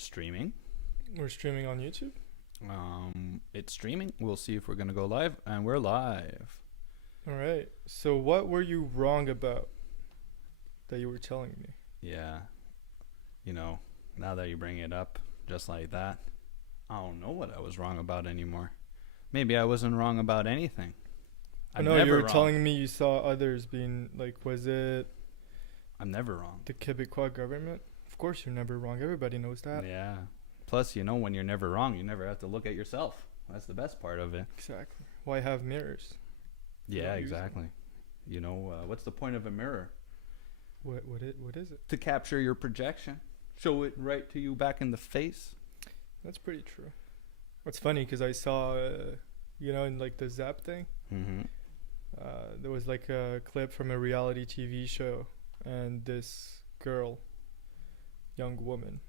streaming. We're streaming on YouTube. It's streaming. We'll see if we're gonna go live, and we're live. All right. So what were you wrong about that you were telling me? Yeah, now that you bring it up just like that, I don't know what I was wrong about anymore. Maybe I wasn't wrong about anything. I know you were telling me you saw others being like, was it I'm never wrong. the Quebecois government? Of course you're never wrong. Everybody knows that. Yeah. Plus, when you're never wrong, you never have to look at yourself. That's the best part of it. Exactly. Why have mirrors? Yeah, exactly. What's the point of a mirror? What is it? To capture your projection. Show it right to you back in the face. That's pretty true. It's funny because I saw, in like the Zap thing, Mm-hmm. there was like a clip from a reality TV show, and this girl, young woman,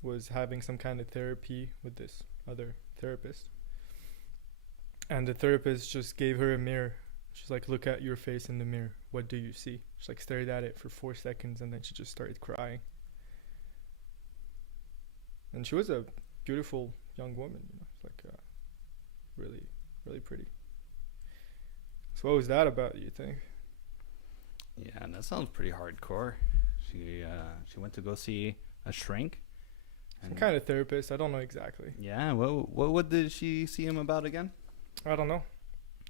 was having some kind of therapy with this other therapist. And the therapist just gave her a mirror. She's like, look at your face in the mirror. What do you see? She like stared at it for 4 seconds, and then she just started crying. And she was a beautiful young woman, It's like really, really pretty. So what was that about, you think? Yeah, and that sounds pretty hardcore. She went to go see a shrink. Some kind of therapist. I don't know exactly. Yeah, what did she see him about again? I don't know.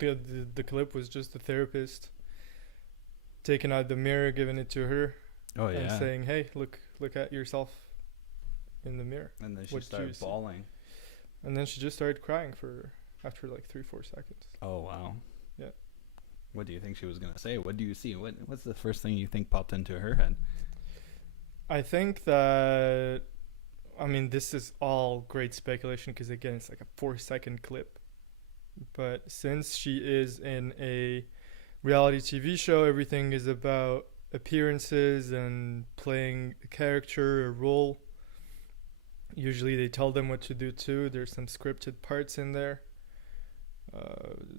The clip was just the therapist taking out the mirror, giving it to her, and saying, "Hey, look at yourself in the mirror." And then she started bawling. And then she just started crying after like 3-4 seconds. Oh wow. Yeah. What do you think she was gonna say? What do you see? What's the first thing you think popped into her head? I think that, this is all great speculation because again, it's like a 4-second clip. But since she is in a reality TV show, everything is about appearances and playing a character, a role. Usually they tell them what to do too. There's some scripted parts in there.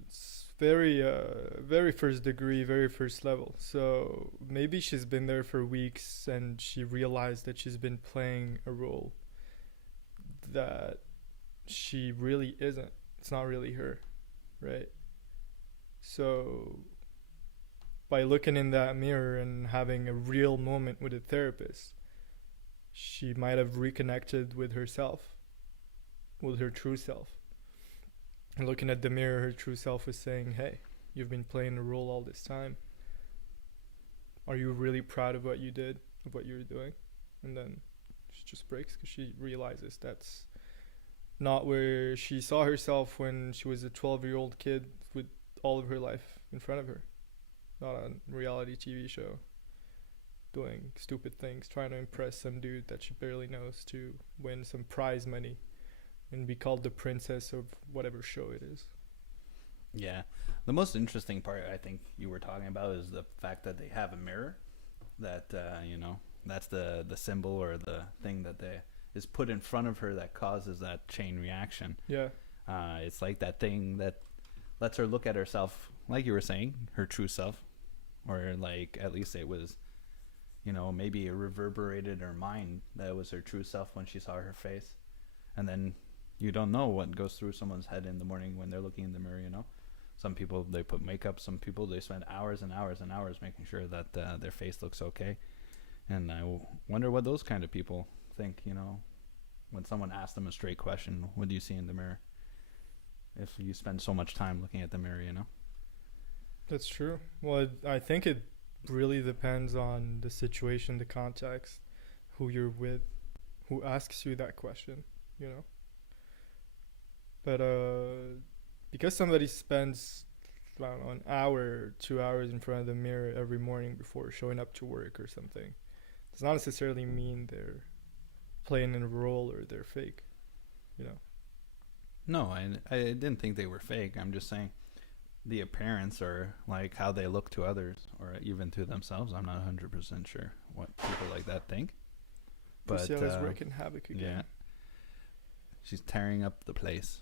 It's very, very first degree, very first level. So maybe she's been there for weeks and she realized that she's been playing a role that she really isn't. It's not really her, right? So by looking in that mirror and having a real moment with a therapist, she might have reconnected with herself, with her true self. And looking at the mirror, her true self is saying, hey, you've been playing a role all this time. Are you really proud of what you did, of what you're doing? And then she just breaks because she realizes that's not where she saw herself when she was a 12-year-old kid with all of her life in front of her. Not a reality TV show. Doing stupid things, trying to impress some dude that she barely knows to win some prize money and be called the princess of whatever show it is. Yeah. The most interesting part I think you were talking about is the fact that they have a mirror. That, that's the symbol or the thing that is put in front of her that causes that chain reaction. Yeah. It's like that thing that lets her look at herself, like you were saying, her true self. Or like at least it was... maybe it reverberated her mind that it was her true self when she saw her face. And then you don't know what goes through someone's head in the morning when they're looking in the mirror, Some people, they put makeup. Some people, they spend hours and hours and hours making sure that their face looks okay. And I wonder what those kind of people think, when someone asks them a straight question, what do you see in the mirror? If you spend so much time looking at the mirror, That's true. Well, I think it really depends on the situation, the context, who you're with, who asks you that question, But because somebody spends, I don't know, an hour, 2 hours in front of the mirror every morning before showing up to work or something, does not necessarily mean they're playing a role or they're fake, No, I didn't think they were fake. I'm just saying the appearance or like how they look to others or even to themselves. I'm not 100% sure what people like that think. But Luciana's wreaking havoc again. Yeah, she's tearing up the place.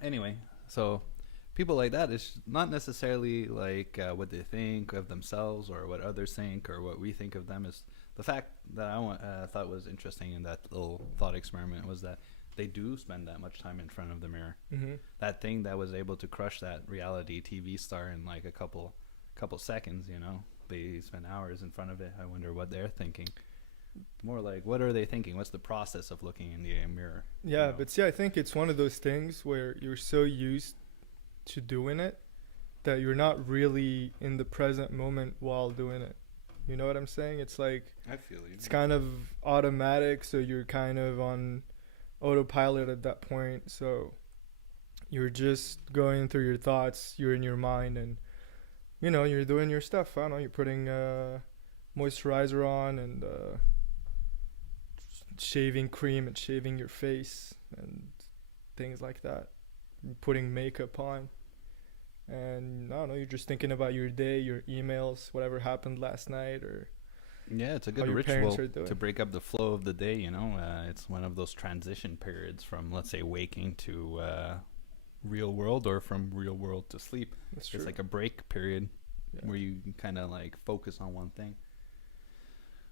Anyway, so people like that, it's not necessarily like what they think of themselves or what others think or what we think of them. Is The fact that thought was interesting in that little thought experiment was that they do spend that much time in front of the mirror. Mm-hmm. That thing that was able to crush that reality TV star in like a couple seconds, you know, they spend hours in front of it. I wonder what they're thinking. More like, what are they thinking? What's the process of looking in the mirror? Yeah, You know? but see, I think it's one of those things where you're so used to doing it that you're not really in the present moment while doing it. You know what I'm saying? It's like I feel you. it's kind of automatic, so you're kind of on autopilot at that point. So you're just going through your thoughts, you're in your mind, and you know, you're doing your stuff. I don't know, you're putting moisturizer on and shaving cream and shaving your face and things like that. You're putting makeup on. And I don't know, you're just thinking about your day, your emails, whatever happened last night, or Yeah, it's a good how your ritual parents are doing. to break up the flow of the day. You know, it's one of those transition periods from, let's say, waking to real world, or from real world to sleep. That's true. It's like a break period Yeah. where you kind of like focus on one thing.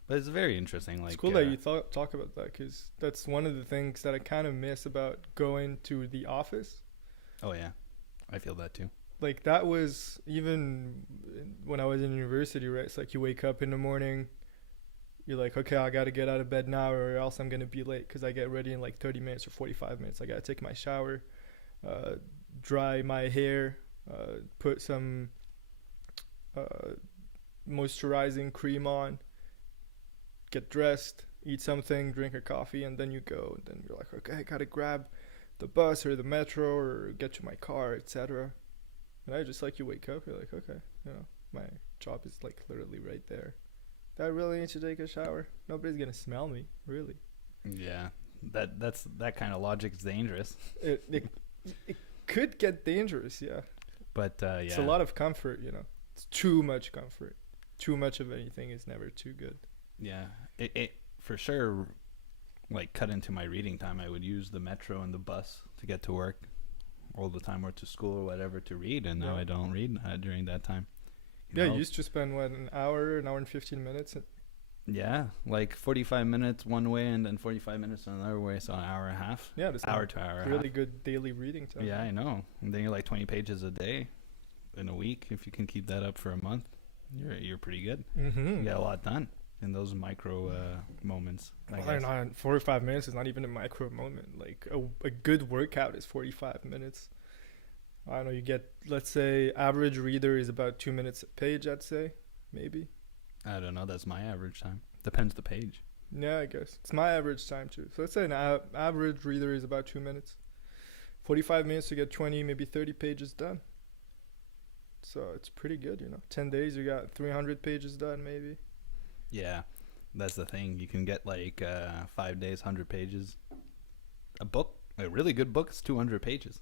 But it's very interesting. Like, It's cool that you talk about that, because that's one of the things that I kind of miss about going to the office. Oh yeah, I feel that too. Like that was even when I was in university, right? It's like you wake up in the morning, you're like, okay, I got to get out of bed now or else I'm going to be late, because I get ready in like 30 minutes or 45 minutes. I got to take my shower, dry my hair, put some moisturizing cream on, get dressed, eat something, drink a coffee, and then you go. And then you're like, okay, I got to grab the bus or the metro or get to my car, etc. And I just like, you wake up, you're like, okay, you know, my job is like literally right there. Do I really need to take a shower? Nobody's gonna smell me, really. Yeah, that kind of logic is dangerous. It could get dangerous, yeah. But yeah, It's a lot of comfort, you know. It's too much comfort. Too much of anything is never too good. Yeah, it for sure. Like, cut into my reading time. I would use the metro and the bus to get to work all the time, or to school or whatever, to read, and now Yeah. I don't read during that time. Yeah, know? you used to spend what, an hour and 15 minutes. Yeah, like 45 minutes one way and then 45 minutes another way, so an hour and a half. Yeah, that's Hour to hour and a really half. good daily reading time. Yeah, I know. And then you're like 20 pages a day in a week. If you can keep that up for a month, you're pretty good. Mm-hmm. You get a lot done in those micro moments. I I don't guess. know, 45 minutes is not even a micro moment. Like a good workout is 45 minutes. I don't know, you get, let's say, average reader is about 2 minutes a page, I'd say, maybe. I don't know. That's my average time. Depends the page. Yeah, I guess. It's my average time too. So let's say an average reader is about 2 minutes. 45 minutes to get 20, maybe 30 pages done. So it's pretty good, you know. 10 days, you got 300 pages done, maybe. Yeah, that's the thing. You can get like 5 days, 100 pages. A really good book is 200 pages.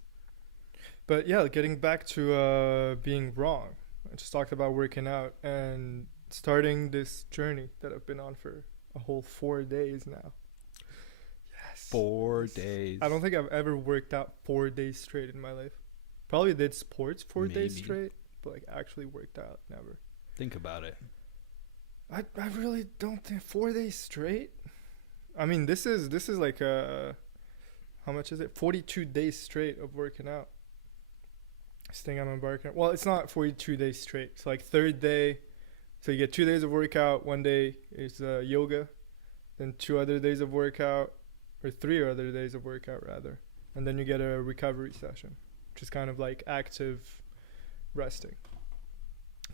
But yeah, getting back to being wrong. I just talked about working out and starting this journey that I've been on for a whole 4 days now. Yes. 4 days. I don't think I've ever worked out 4 days straight in my life. Probably did sports 4 days Maybe. straight, but like actually worked out, never. Think about it. I really don't think 4 days straight. I mean, this is like how much is it? 42 days straight of working out. This thing I'm embarking on. Well, it's not 42 days straight. It's like third day. So you get 2 days of workout. 1 day is yoga. Then 2 other days of workout. Or 3 other days of workout, rather. And then you get a recovery session, which is kind of like active resting.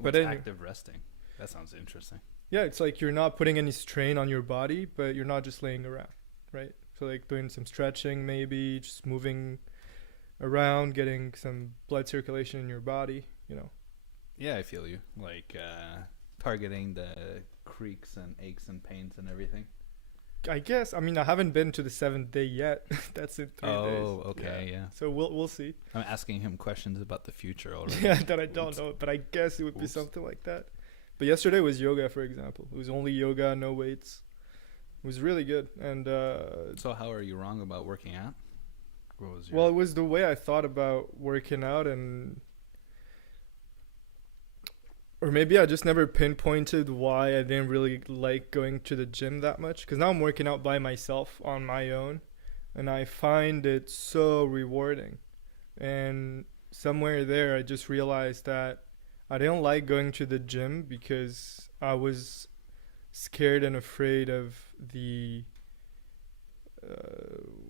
But anyway. active resting. That sounds interesting. Yeah, it's like you're not putting any strain on your body, but you're not just laying around, right? So like doing some stretching, maybe just moving around, getting some blood circulation in your body, you know. Yeah, I feel you. Like targeting the creaks and aches and pains and everything. I guess. I mean, I haven't been to the 7th day yet. That's in 3 days. Oh, okay, yeah. So we'll see. I'm asking him questions about the future already. Yeah, that I don't know, but I guess it would be Oops. something like that. But yesterday was yoga, for example. It was only yoga, no weights. It was really good. And So how are you wrong about working out? What was your... well, it was the way I thought about working out, and Or maybe I just never pinpointed why I didn't really like going to the gym that much. Because now I'm working out by myself on my own, and I find it so rewarding. And somewhere there, I just realized that I didn't like going to the gym because I was scared and afraid of the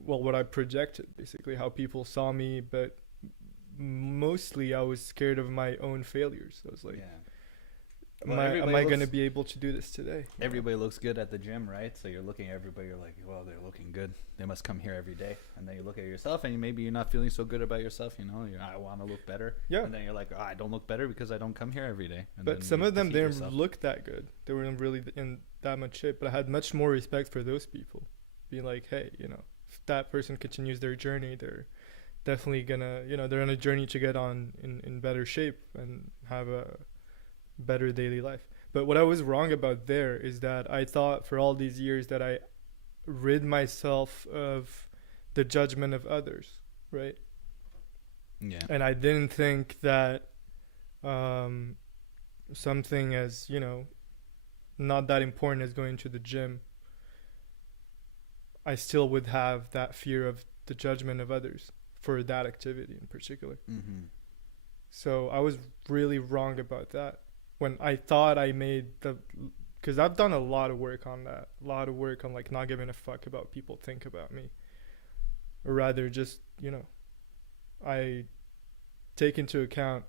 what I projected, basically how people saw me, but mostly I was scared of my own failures. I was like, Well, am I going to be able to do this today? everybody looks good at the gym, right? So you're looking at everybody, you're like, well, they're looking good. They must come here every day. And then you look at yourself, and maybe you're not feeling so good about yourself. I want to look better. Yeah. And then you're like, I don't look better because I don't come here every day. And But then some you of them defeat didn't yourself. look that good. They weren't really in that much shape. But I had much more respect for those people. Being like, hey, if that person continues their journey, they're definitely gonna, they're on a journey to get on in better shape and have a better daily life. But what I was wrong about there is that I thought for all these years that I rid myself of the judgment of others, right? Yeah. And I didn't think that something as, not that important as going to the gym, I still would have that fear of the judgment of others for that activity in particular. Mm-hmm. So I was really wrong about that. When I thought I made because I've done a lot of work on that, a lot of work on like not giving a fuck about people think about me, or rather just I take into account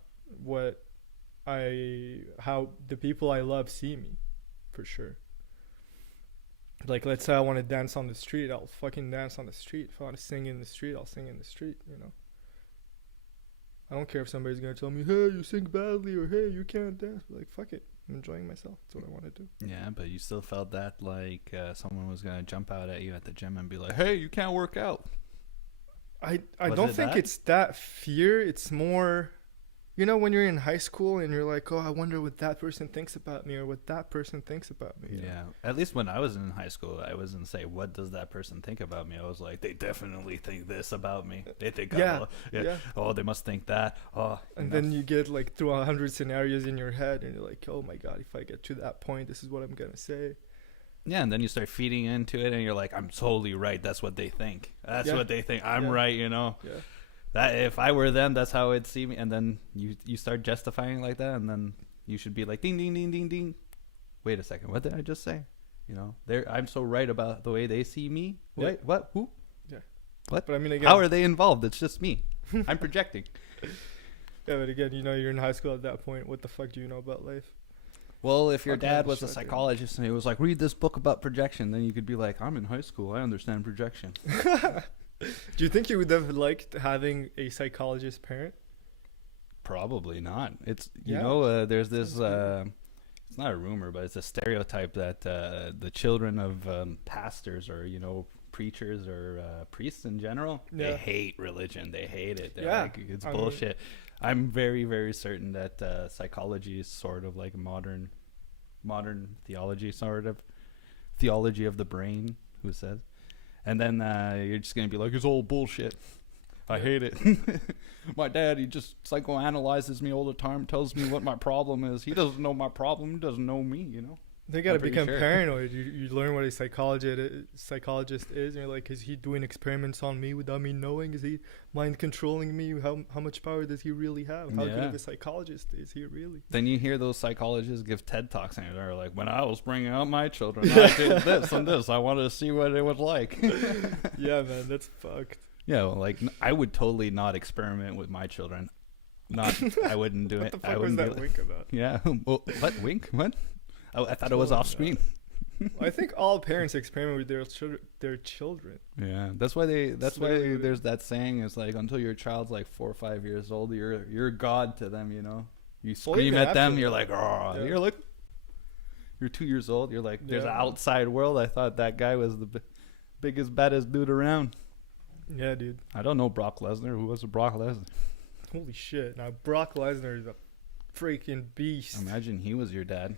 how the people I love see me, for sure. Like, let's say I want to dance on the street, I'll fucking dance on the street. If I want to sing in the street, I'll sing in the street. I don't care if somebody's going to tell me, hey, you sing badly, or hey, you can't dance. But like, fuck it. I'm enjoying myself. That's what I want to do. Yeah, but you still felt that like someone was going to jump out at you at the gym and be like, hey, you can't work out. I Was don't it think that? it's that fear. It's more, when you're in high school and you're like, oh, I wonder what that person thinks about me or what that person thinks about me. Yeah. At least when I was in high school, I wasn't say, what does that person think about me? I was like, they definitely think this about me. They think Yeah. Oh, they must think that. Oh, And then you get like through 100 scenarios in your head and you're like, oh my God, if I get to that point, this is what I'm going to say. Yeah, and then you start feeding into it, and you're like, I'm totally right. That's what they think. That's Yeah. what they think. I'm Yeah. right, Yeah. That if I were them, that's how it'd see me. And then you start justifying like that, and then you should be like, ding, ding, ding, ding, ding. Wait a second, what did I just say? I'm so right about the way they see me. Yeah. Wait, what? Who? Yeah. What? But I mean, again, How are they involved? It's just me. I'm projecting. yeah, but again, you're in high school at that point. What the fuck do you know about life? Well, if your Fucking dad was a shut down. psychologist and he was like, read this book about projection, then you could be like, I'm in high school. I understand projection. Do you think you would have liked having a psychologist parent? Probably not. It's Yeah. there's this it's not a rumor, but it's a stereotype that the children of pastors or preachers or priests in general, they Yeah. hate religion. They hate it. They're Yeah. like, it's I mean- bullshit. I'm very, very certain that psychology is sort of like modern theology, sort of theology of the brain. Who says? And then you're just gonna be like, it's all bullshit. I Yeah. hate it. My dad, he just psychoanalyzes me all the time, tells me what my problem is. He doesn't know my problem. He doesn't know me. They gotta I'm pretty become sure. paranoid. You learn what a psychologist is, and you're like, is he doing experiments on me without me knowing? Is he mind controlling me? How much power does he really have? How good Yeah. of a psychologist is he really? Then you hear those psychologists give TED Talks, and they're like, when I was bringing up my children, I did this and this. I wanted to see what it was like. Yeah, man, that's fucked. Yeah, well, like, I would totally not experiment with my children. I wouldn't do What it. the I fuck was wouldn't that do it. wink about? Yeah. Well, what? Wink? What? I thought it was Totally off screen. I think all parents experiment with their children. Yeah, that's why literally what it there's that saying. It's like, until your child's like 4 or 5 years old, you're God to them. You scream even at them. after You're that. like, oh, Yeah. you're like, you're 2 years old. You're like, there's an Yeah. outside world. I thought that guy was the biggest, baddest dude around. Yeah, dude. I don't know Brock Lesnar. Who was Brock Lesnar? Holy shit. Now, Brock Lesnar is a freaking beast. Imagine he was your dad.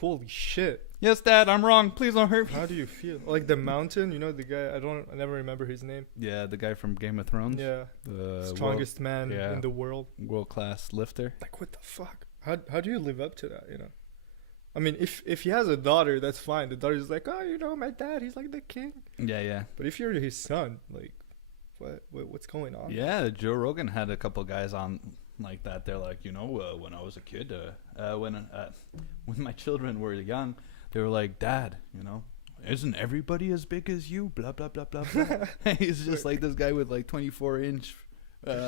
Holy shit. Yes, Dad, I'm wrong. Please don't hurt me. How do you feel? Like the mountain, the guy, I never remember his name. Yeah, the guy from Game of Thrones. Yeah. The Strongest man yeah. in the world. world class lifter. Like, what the fuck? how do you live up to that? You know, I mean, if he has a daughter, that's fine. The daughter's like, oh, you know, my dad, he's like the king. Yeah, yeah. But if you're his son, like, what's going on? Yeah, Joe Rogan had a couple guys on like that. They're like, when I was a kid, when my children were young, they were like, Dad, isn't everybody as big as you? Blah blah blah blah blah. He's just like this guy with like 24-inch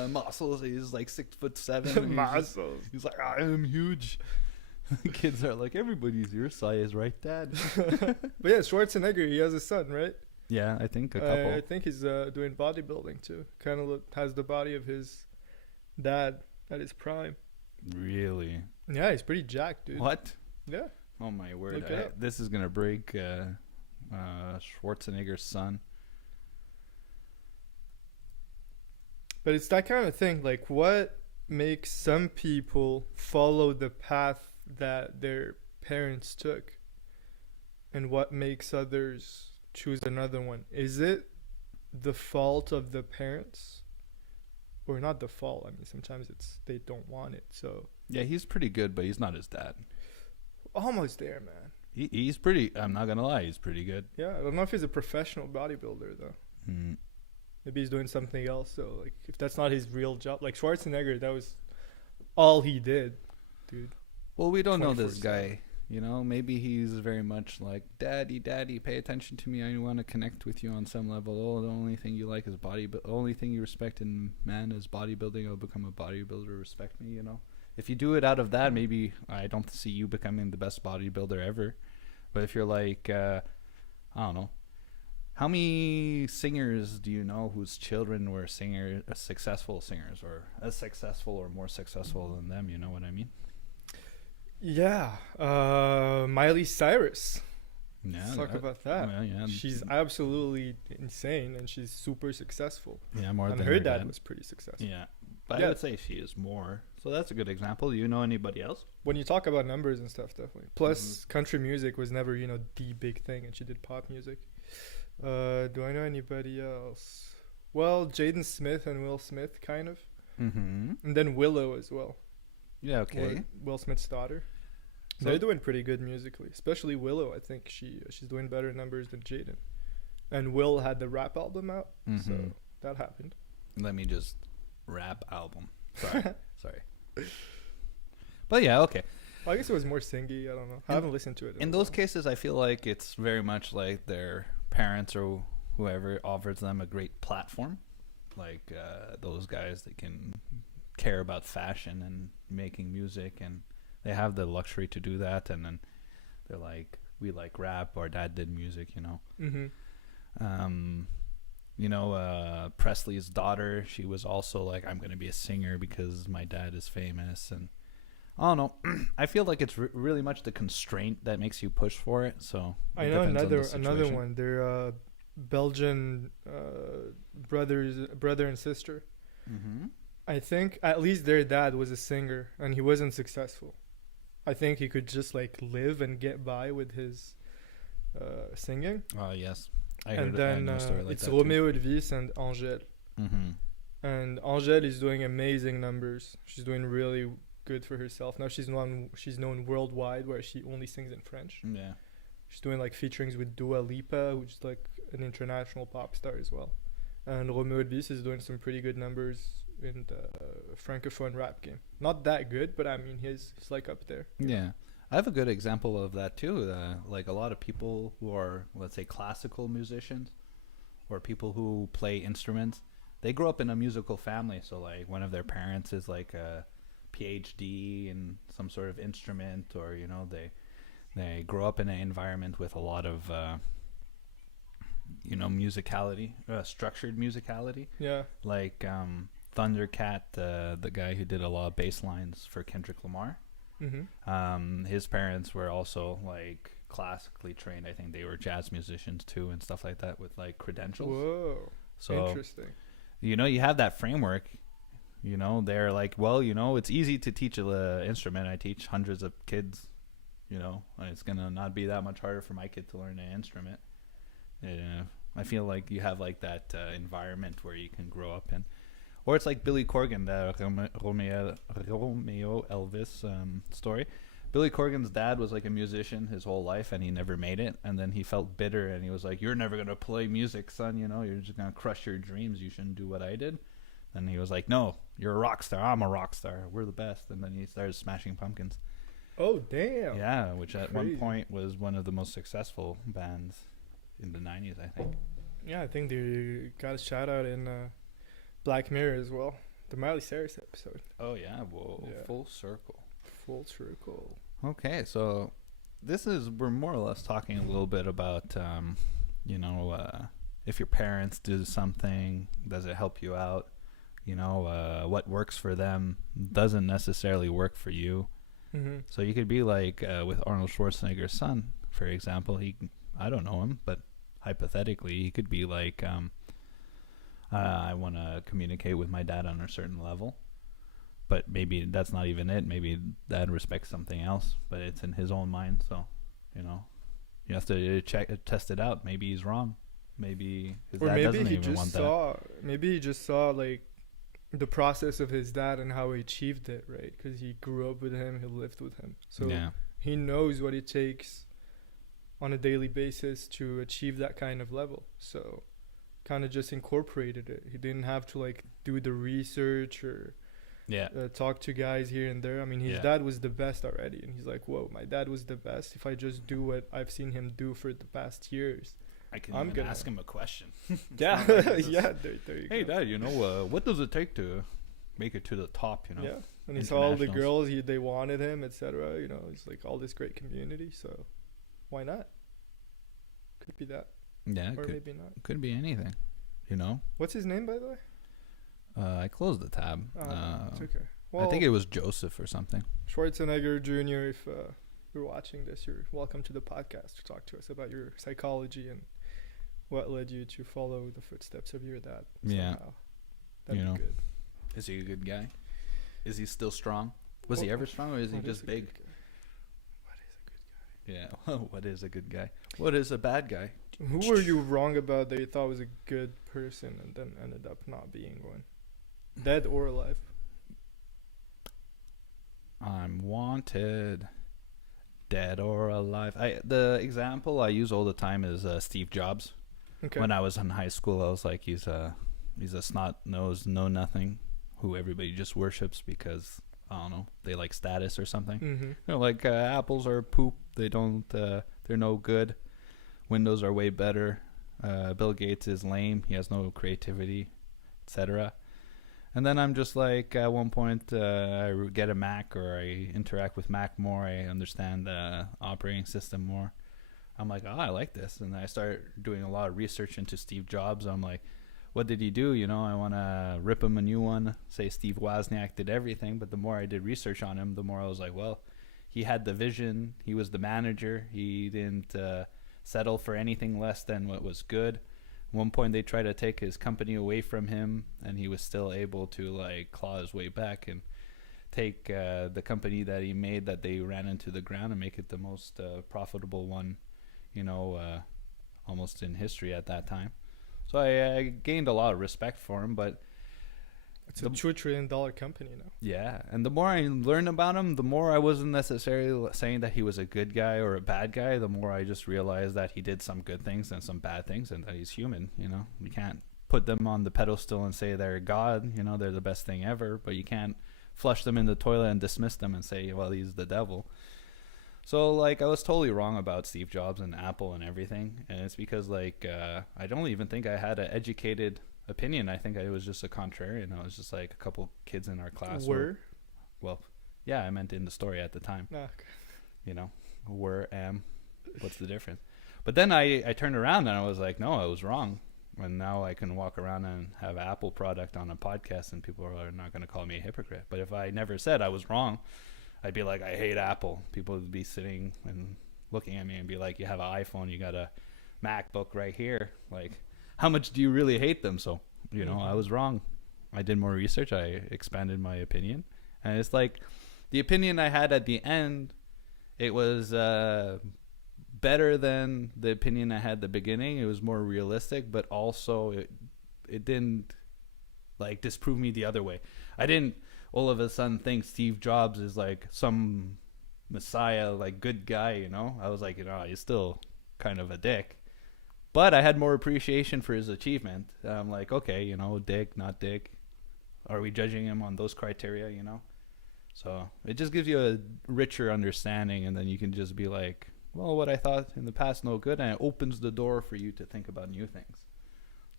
muscles. He's like 6'7". Muscles. He's like, I am huge. Kids are like, everybody's your size, right, Dad? But yeah, Schwarzenegger, he has a son, right? Yeah, I think a couple. I think he's doing bodybuilding too. Kind of has the body of his dad at his prime. Really? Yeah, he's pretty jacked, dude. What? Yeah. Oh my word! Look it up. This is gonna break Schwarzenegger's son. But it's that kind of thing. Like, what makes some people follow the path that their parents took, and what makes others choose another one? Is it the fault of the parents, or not the fault? I mean, sometimes it's they don't want it. So Yeah, he's pretty good, but he's not his dad. almost there, man. He's pretty. I'm not gonna lie, he's pretty good. Yeah, I don't know if he's a professional bodybuilder though. Mm. Maybe he's doing something else. So like, if that's not his real job, like Schwarzenegger, that was all he did, dude. Well, we don't know this 24/7. guy. Maybe he's very much like, Daddy, pay attention to me. I want to connect with you on some level. Oh, the only thing you like is the only thing you respect in man is bodybuilding. I'll become a bodybuilder. Respect me. If you do it out of that, maybe I don't see you becoming the best bodybuilder ever. But if you're like, I don't know, how many singers do you know whose children were successful singers, or as successful or more successful than them? You know what I mean? Yeah, Miley Cyrus. Yeah. Let's talk about that. Well, yeah. She's absolutely insane, and she's super successful. Yeah, more And than her dad was pretty successful. Yeah, but Yeah. I would say she is more. So that's a good example. Do you know anybody else? When you talk about numbers and stuff, definitely. Plus, country music was never, the big thing, and she did pop music. Do I know anybody else? Well, Jaden Smith and Will Smith, kind of. Mm-hmm. And then Willow as well. Yeah, okay. Will Smith's daughter. So- They're doing pretty good musically, especially Willow. I think she's doing better numbers than Jaden. And Will had the rap album out, so Mhm. that happened. Let me just rap album. Sorry. But yeah, okay. Well, I guess it was more singy. I don't know. I haven't listened to it. In those cases, I feel like it's very much like their parents or whoever offers them a great platform. Like those guys, they can care about fashion and making music, and they have the luxury to do that. And then they're like, we like rap. Our dad did music, Mm-hmm. Presley's daughter, she was also like, I'm going to be a singer because my dad is famous. And I don't know. I feel like it's really much the constraint that makes you push for it. So I it know depends on the another situation. one. They're Belgian brother and sister. Mm-hmm. I think at least their dad was a singer, and he wasn't successful. I think he could just like live and get by with his singing. Oh, yes. I And heard then a story like it's that Romeo Elvis and Angèle. Mm-hmm. And Angèle is doing amazing numbers. She's doing really good for herself. Now she's known worldwide, where she only sings in French. Yeah. She's doing like featurings with Dua Lipa, which is like an international pop star as well. And Romeo Elvis is doing some pretty good numbers in the francophone rap game. Not that good, but I mean he's like up there. Yeah. I have a good example of that too. Like a lot of people who are, let's say, classical musicians or people who play instruments, they grow up in a musical family. So like one of their parents is like a PhD in some sort of instrument, or they grow up in an environment with a lot of musicality, structured musicality. Yeah. Like Thundercat, the guy who did a lot of bass lines for Kendrick Lamar. Mm-hmm. His parents were also like classically trained. I think they were jazz musicians too and stuff like that with like credentials. Whoa. So Interesting. you have that framework. They're like, well, it's easy to teach an instrument. I teach hundreds of kids. And it's gonna not be that much harder for my kid to learn an instrument. I feel like you have like that environment where you can grow up in. Or it's like Billy Corgan, the Romeo Elvis story. Billy Corgan's dad was like a musician his whole life, and he never made it. And then he felt bitter, and he was like, "You're never gonna play music, son. You know, you're just gonna crush your dreams. You shouldn't do what I did." And he was like, "No, you're a rock star. I'm a rock star. We're the best." And then he started Smashing Pumpkins. Oh, damn. Yeah, which at Crazy. one point was one of the most successful bands in the 90s, I think. Yeah, I think they got a shout out in Black Mirror as well. The Miley Cyrus episode. Oh, yeah. Whoa. Yeah. Full circle. Full circle. Okay, so we're more or less talking a little bit about, if your parents do something, does it help you out? What works for them doesn't necessarily work for you. Mm-hmm. So you could be like with Arnold Schwarzenegger's son, for example. I don't know him, but hypothetically, he could be like, I want to communicate with my dad on a certain level. But maybe that's not even it. Maybe dad respects something else, but it's in his own mind. So, you have to test it out. Maybe he's wrong. Maybe his dad doesn't even want that. Maybe he just saw like the process of his dad and how he achieved it, right? Because he grew up with him, he lived with him, so Yeah. he knows what it takes on a daily basis to achieve that kind of level. So, kind of just incorporated it. He didn't have to like do the research or Yeah. talk to guys here and there. I mean, his dad was the best already, and he's like, "Whoa, my dad was the best. If I just do what I've seen him do for the past years." I'm gonna ask him a question. Yeah, yeah. There you Hey, go. Dad, what does it take to make it to the top? Yeah, and he saw all the Internationals. girls. They wanted him, etc. It's like all this great community. So, why not? Could be that, Yeah, or maybe not. could be anything. What's his name, by the way? I closed the tab. It's okay. Well, I think it was Joseph or something. Schwarzenegger Jr., if you're watching this, you're welcome to the podcast to talk to us about your psychology and what led you to follow the footsteps of your dad. Yeah. Somehow. That'd be good. Is he a good guy? Is he still strong? Was he ever strong, or is he What just a big? good guy? What is a good guy? Yeah. What is a good guy? What is a bad guy? Who were you wrong about that you thought was a good person and then ended up not being one? Dead or alive? I'm wanted. Dead or alive. The example I use all the time is Steve Jobs. Okay. When I was in high school, I was like, he's a snot-nosed, know-nothing who everybody just worships because, I don't know, they like status or something. Mm-hmm. Like apples are poop. They don't, they're no good. Windows are way better. Bill Gates is lame. He has no creativity, etc. And then I'm just like, at one point, I get a Mac or I interact with Mac more. I understand the operating system more. I'm like, I like this. And I start doing a lot of research into Steve Jobs. I'm like, what did he do? I want to rip him a new one. Say Steve Wozniak did everything. But the more I did research on him, the more I was like, well, he had the vision. He was the manager. He didn't settle for anything less than what was good. At one point, they tried to take his company away from him, and he was still able to like claw his way back and take the company that he made that they ran into the ground and make it the most profitable one, almost in history at that time. So I gained a lot of respect for him, but It's a $2 trillion company now. yeah, and the more I learned about him, the more I wasn't necessarily saying that he was a good guy or a bad guy. The more I just realized that he did some good things and some bad things, and that he's human. You can't put them on the pedestal and say they're God. They're the best thing ever, but you can't flush them in the toilet and dismiss them and say, well, he's the devil. So like I was totally wrong about Steve Jobs and Apple and everything, and it's because like I don't even think I had an educated opinion. I think I was just a contrarian. I was just like a couple kids in our class well, yeah, I meant in the story at the time. Okay. What's the difference? But then I turned around and I was like, no, I was wrong. And now I can walk around and have an Apple product on a podcast and people are not going to call me a hypocrite. But if I never said I was wrong, I'd be like, I hate Apple. People would be sitting and looking at me and be like, you have an iPhone, you got a MacBook right here. Like, how much do you really hate them? So, I was wrong. I did more research. I expanded my opinion. And it's like the opinion I had at the end, it was better than the opinion I had at the beginning. It was more realistic, but also it didn't like disprove me the other way. I didn't all of a sudden think Steve Jobs is like some messiah, like good guy, you know. I was like, you know, he's still kind of a dick. But I had more appreciation for his achievement. I'm like, okay, you know, dick, not dick. Are we judging him on those criteria, you know? So it just gives you a richer understanding, and then you can just be like, well, what I thought in the past, no good, and it opens the door for you to think about new things.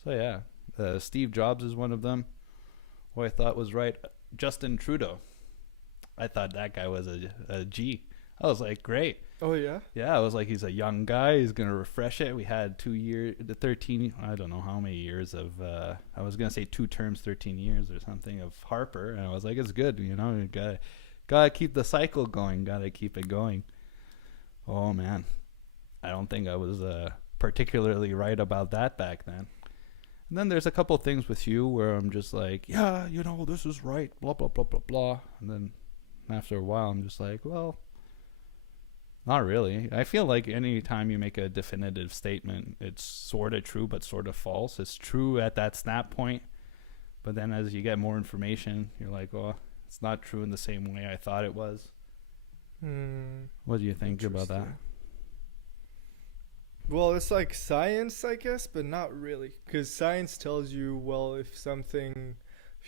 So yeah, Steve Jobs is one of them. Who I thought was right. Justin Trudeau. I thought that guy was a G. I was like, great. Oh yeah. Yeah, I was like, he's a young guy. He's gonna refresh it. We had 2 years, 13. I don't know how many years of. I was gonna say 2 terms, 13 years or something of Harper, and I was like, it's good. You know, you gotta keep the cycle going. Gotta keep it going. Oh man, I don't think I was particularly right about that back then. And then there's a couple things with you where I'm just like, yeah, you know, this is right, blah blah blah blah blah, and then after a while, I'm just like, well. Not really. I feel like any time you make a definitive statement, it's sort of true but sort of false. It's true at that snap point, but then as you get more information, you're like, oh, it's not true in the same way I thought it was. What do you think about that? Well, it's like science, I guess, but not really. Because science tells you, well, if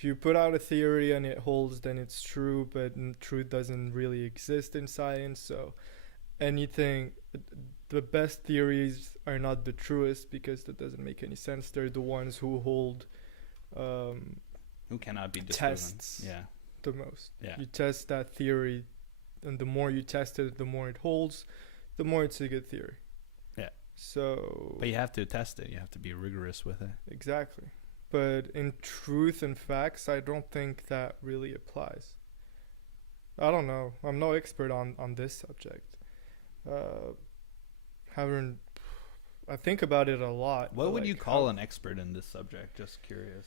you put out a theory and it holds, then it's true, but truth doesn't really exist in science, so... the best theories are not the truest because that doesn't make any sense. They're the ones who hold who cannot be disproven. Tests yeah the most. Yeah, you test that theory, and the more you test it, the more it holds, the more it's a good theory. Yeah. So but you have to test it. You have to be rigorous with it. Exactly. But in truth and facts, I don't think that really applies. I don't know. I'm no expert on this subject. I think about it a lot. What would you call an expert in this subject? Just curious.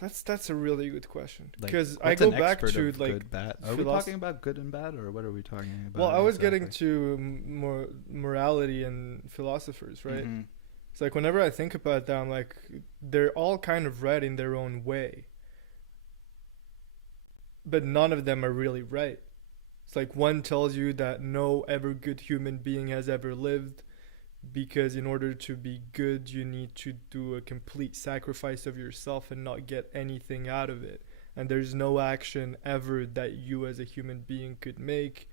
That's a really good question, Like, because I go back to like good, bad. Are we talking about good and bad, or what are we talking about? Well, I was getting to more morality and philosophers, right? Mm-hmm. It's like whenever I think about that, I'm like, they're all kind of right in their own way, but none of them are really right. It's like one tells you that no ever good human being has ever lived, because in order to be good, you need to do a complete sacrifice of yourself and not get anything out of it. And there's no action ever that you as a human being could make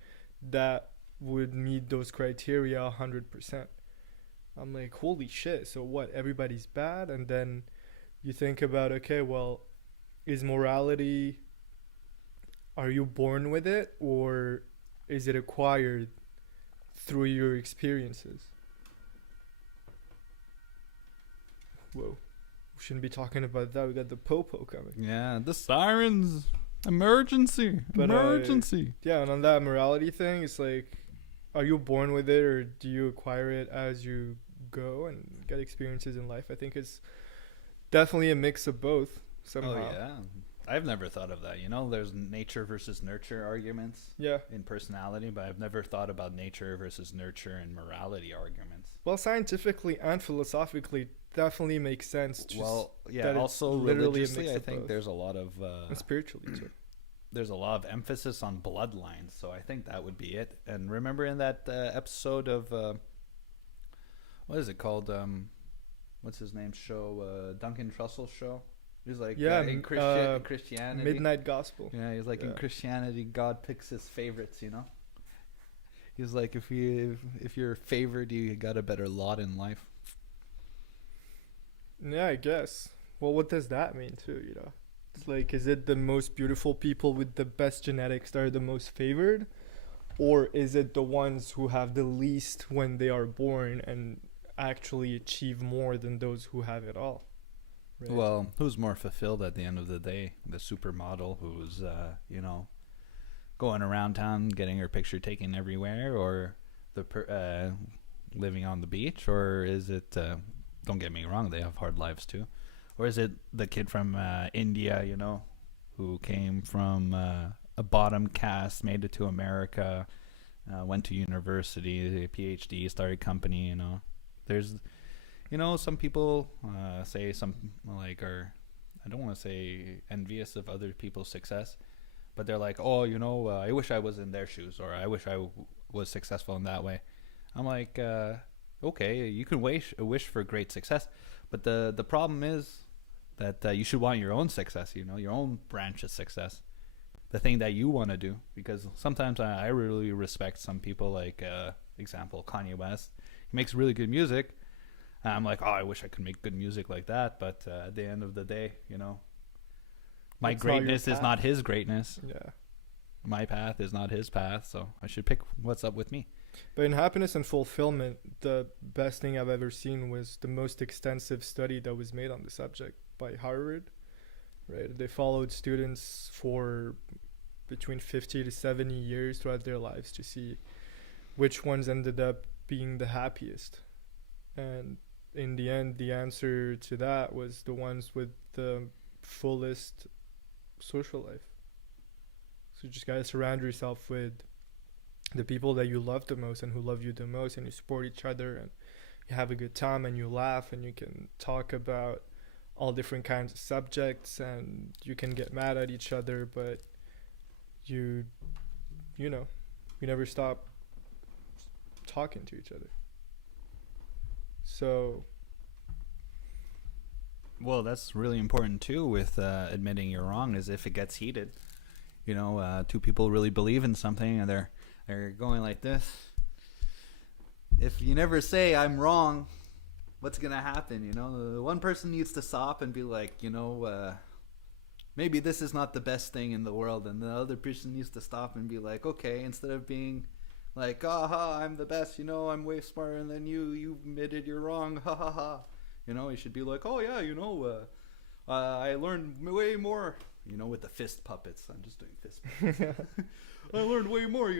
that would meet those criteria 100%. I'm like, holy shit, so what? Everybody's bad? And then you think about, okay, well, is morality... Are you born with it, or is it acquired through your experiences? Whoa. We shouldn't be talking about that. We got the popo coming. Yeah, the sirens. Emergency. Emergency. Yeah, and on that morality thing, it's like, are you born with it, or do you acquire it as you go and get experiences in life? I think it's definitely a mix of both somehow. Oh, yeah. I've never thought of that. You know, there's nature versus nurture arguments in personality, but I've never thought about nature versus nurture and morality arguments. Well, scientifically and philosophically, definitely makes sense. Well, yeah, also religiously, I think there's a lot of... and spiritually, too. There's a lot of emphasis on bloodlines, so I think that would be it. And remember in that episode of... what is it called? What's his name show? Duncan Trussell's show? He's like, in Christianity. Midnight Gospel. Yeah, he's like, in Christianity, God picks his favorites, you know? He's like, if you're favored, you got a better lot in life. Yeah, I guess. Well, what does that mean, too, you know? It's like, is it the most beautiful people with the best genetics that are the most favored? Or is it the ones who have the least when they are born and actually achieve more than those who have it all? Right. Well, who's more fulfilled at the end of the day? The supermodel who's, going around town getting her picture taken everywhere, or the living on the beach, or is it, don't get me wrong, they have hard lives too, or is it the kid from India, you know, who came from a bottom caste, made it to America, went to university, a PhD, started a company, you know? There's... some people say some like are, I don't want to say envious of other people's success, but they're like, oh, I wish I was in their shoes, or I wish was successful in that way. I'm like, okay, you can wish for great success, but the problem is that you should want your own success, your own branch of success, the thing that you want to do. Because sometimes I really respect some people, like example Kanye West. He makes really good music. I'm like, oh, I wish I could make good music like that. But at the end of the day, my It's not your greatness is path. not his greatness. Yeah. My path is not his path. So I should pick what's up with me. But in happiness and fulfillment, the best thing I've ever seen was the most extensive study that was made on the subject by Harvard. Right? They followed students for between 50 to 70 years throughout their lives to see which ones ended up being the happiest. And in the end, the answer to that was the ones with the fullest social life. So you just gotta surround yourself with the people that you love the most and who love you the most, and you support each other, and you have a good time, and you laugh, and you can talk about all different kinds of subjects, and you can get mad at each other, but you never stop talking to each other. So Well, that's really important too with admitting you're wrong, is if it gets heated. Two people really believe in something and they're going like this. If you never say I'm wrong, what's gonna happen? One person needs to stop and be like, maybe this is not the best thing in the world, and the other person needs to stop and be like, okay, instead of being like, aha, I'm the best, I'm way smarter than you admitted you're wrong, ha ha ha. You should be like, oh yeah, I learned way more, with the fist puppets. I'm just doing fist puppets. I learned way more,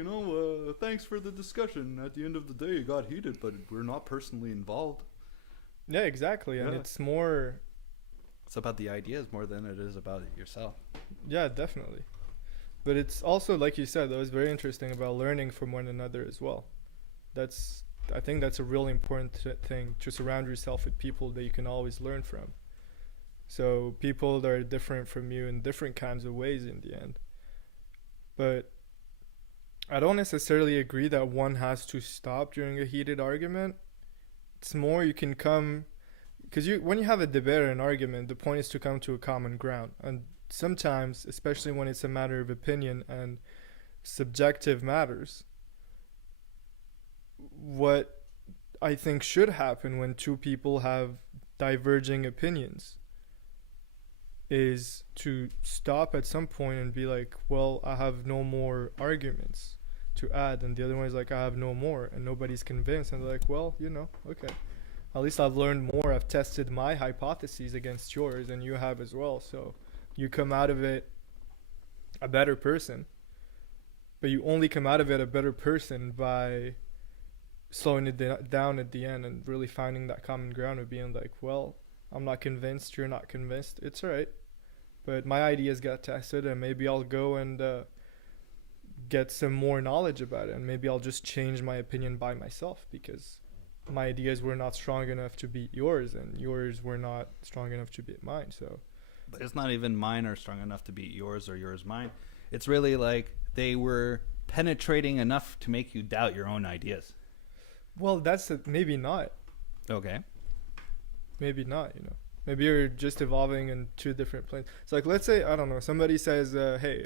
thanks for the discussion. At the end of the day, it got heated, but we're not personally involved. yeah, exactly. And Yeah. it's more, It's about the ideas more than it is about yourself. yeah, definitely. But it's also, like you said, that was very interesting about learning from one another as well. I think that's a really important thing, to surround yourself with people that you can always learn from. So people that are different from you in different kinds of ways in the end. But I don't necessarily agree that one has to stop during a heated argument. It's more you can come, because when you have a debate or an argument, the point is to come to a common ground. And sometimes, especially when it's a matter of opinion and subjective matters, what I think should happen when two people have diverging opinions is to stop at some point and be like, well, I have no more arguments to add, and the other one is like, I have no more, and nobody's convinced, and they're like, well, okay, at least I've learned more, I've tested my hypotheses against yours, and you have as well, so you come out of it a better person. But you only come out of it a better person by slowing it down at the end and really finding that common ground of being like, well, I'm not convinced, you're not convinced, it's alright, but my ideas got tested, and maybe I'll go and get some more knowledge about it, and maybe I'll just change my opinion by myself because my ideas were not strong enough to beat yours, and yours were not strong enough to beat mine. So But it's not even mine are strong enough to beat yours or yours mine. It's really like they were penetrating enough to make you doubt your own ideas. well, maybe not. Okay. Maybe not, maybe you're just evolving in two different planes. It's like, let's say, I don't know, somebody says, hey,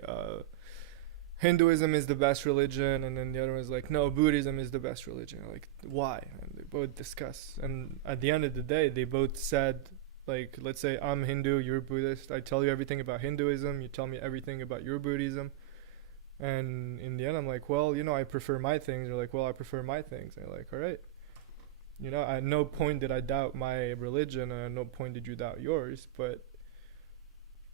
Hinduism is the best religion, and then the other one's like, no, Buddhism is the best religion. You're like, why? And they both discuss, and at the end of the day, they both said, like, let's say I'm Hindu, you're Buddhist, I tell you everything about Hinduism, you tell me everything about your Buddhism, and in the end I'm like, well, I prefer my things. You're like, well, I prefer my things. And you're like, all right, at no point did I doubt my religion, and at no point did you doubt yours, but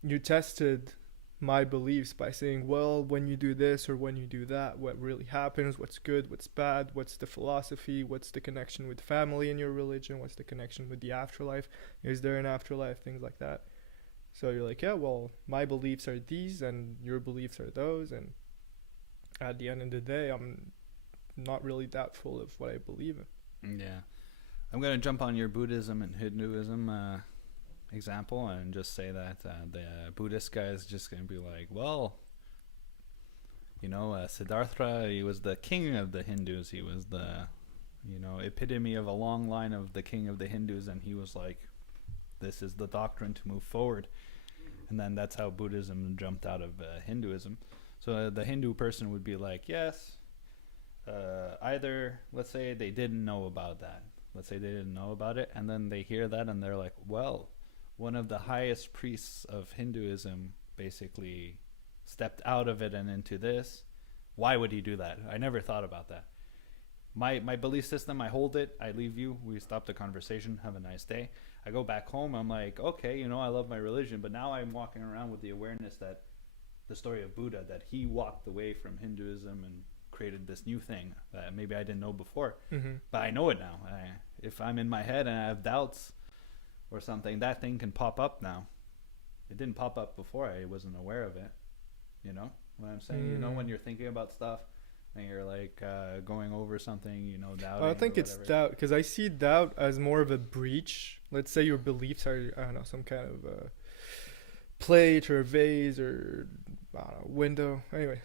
you tested my beliefs by saying, well, when you do this or when you do that, what really happens, what's good, what's bad, what's the philosophy, what's the connection with family in your religion, what's the connection with the afterlife, is there an afterlife, things like that. So you're like, yeah, well, my beliefs are these and your beliefs are those, and at the end of the day, I'm not really doubtful of what I believe in. Yeah. I'm going to jump on your Buddhism and Hinduism example and just say that the Buddhist guy is just going to be like, well, Siddhartha, he was the king of the Hindus. He was the, epitome of a long line of the king of the Hindus. And he was like, this is the doctrine to move forward. And then that's how Buddhism jumped out of Hinduism. So the Hindu person would be like, yes, either, let's say they didn't know about that. Let's say they didn't know about it. And then they hear that and they're like, well, one of the highest priests of Hinduism basically stepped out of it and into this. Why would he do that? I never thought about that. My belief system, I hold it. I leave you. We stop the conversation. Have a nice day. I go back home. I'm like, okay, I love my religion. But now I'm walking around with the awareness that the story of Buddha, that he walked away from Hinduism and created this new thing that maybe I didn't know before. Mm-hmm. But I know it now. If I'm in my head and I have doubts or something, that thing can pop up now. It didn't pop up before. I wasn't aware of it. You know what I'm saying? When you're thinking about stuff and you're like going over something, doubting. I think it's doubt, because I see doubt as more of a breach. Let's say your beliefs are, I don't know, some kind of plate or a vase or window. Anyway,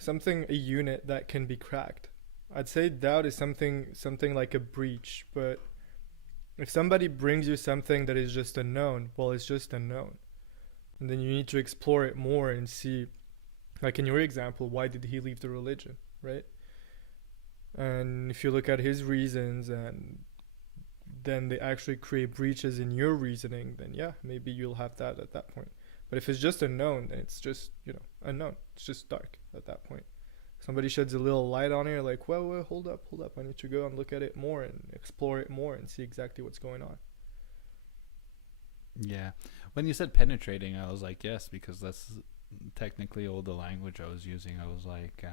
a unit that can be cracked. I'd say doubt is something like a breach. But if somebody brings you something that is just unknown, well, it's just unknown. And then you need to explore it more and see, like in your example, why did he leave the religion, right? And if you look at his reasons and then they actually create breaches in your reasoning, then yeah, maybe you'll have that at that point. But if it's just unknown, then it's just, unknown. It's just dark at that point. Somebody sheds a little light on it, you're like, well, hold up. I need to go and look at it more and explore it more and see exactly what's going on. Yeah. When you said penetrating, I was like, yes, because that's technically all the language I was using. I was like,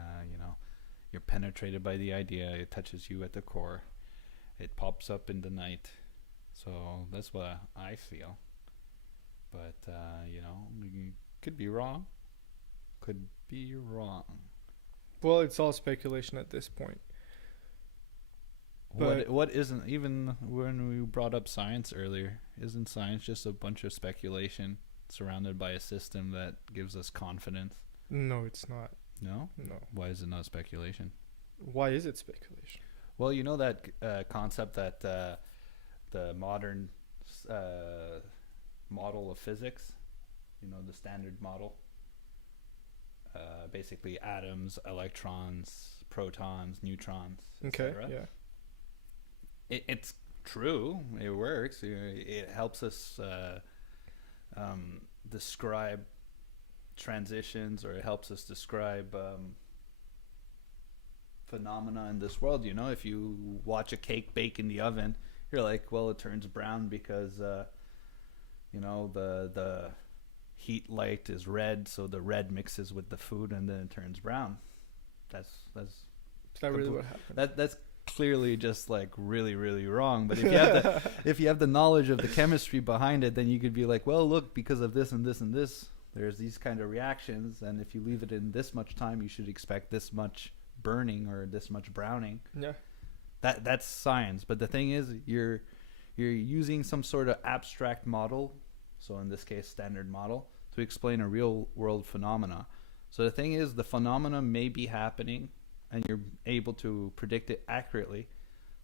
you're penetrated by the idea. It touches you at the core. It pops up in the night. So that's what I feel. But, could be wrong. Well, it's all speculation at this point. But what isn't, even when we brought up science earlier, isn't science just a bunch of speculation surrounded by a system that gives us confidence? No, it's not. No? No. Why is it not speculation? Why is it speculation? Well, that concept that the modern model of physics, the standard model, basically atoms, electrons, protons, neutrons, etc. Okay, yeah. It's true. It works. It helps us describe transitions, or it helps us describe phenomena in this world. If you watch a cake bake in the oven, you're like, well, it turns brown because the heat light is red, so the red mixes with the food and then it turns brown. Is that really what happened? That's clearly just like really, really wrong. But if you have the knowledge of the chemistry behind it, then you could be like, well, look, because of this and this and this, there's these kind of reactions, and if you leave it in this much time, you should expect this much burning or this much browning. Yeah. That's science. But the thing is, you're using some sort of abstract model, so in this case standard model, to explain a real world phenomena. So the thing is, the phenomena may be happening and you're able to predict it accurately,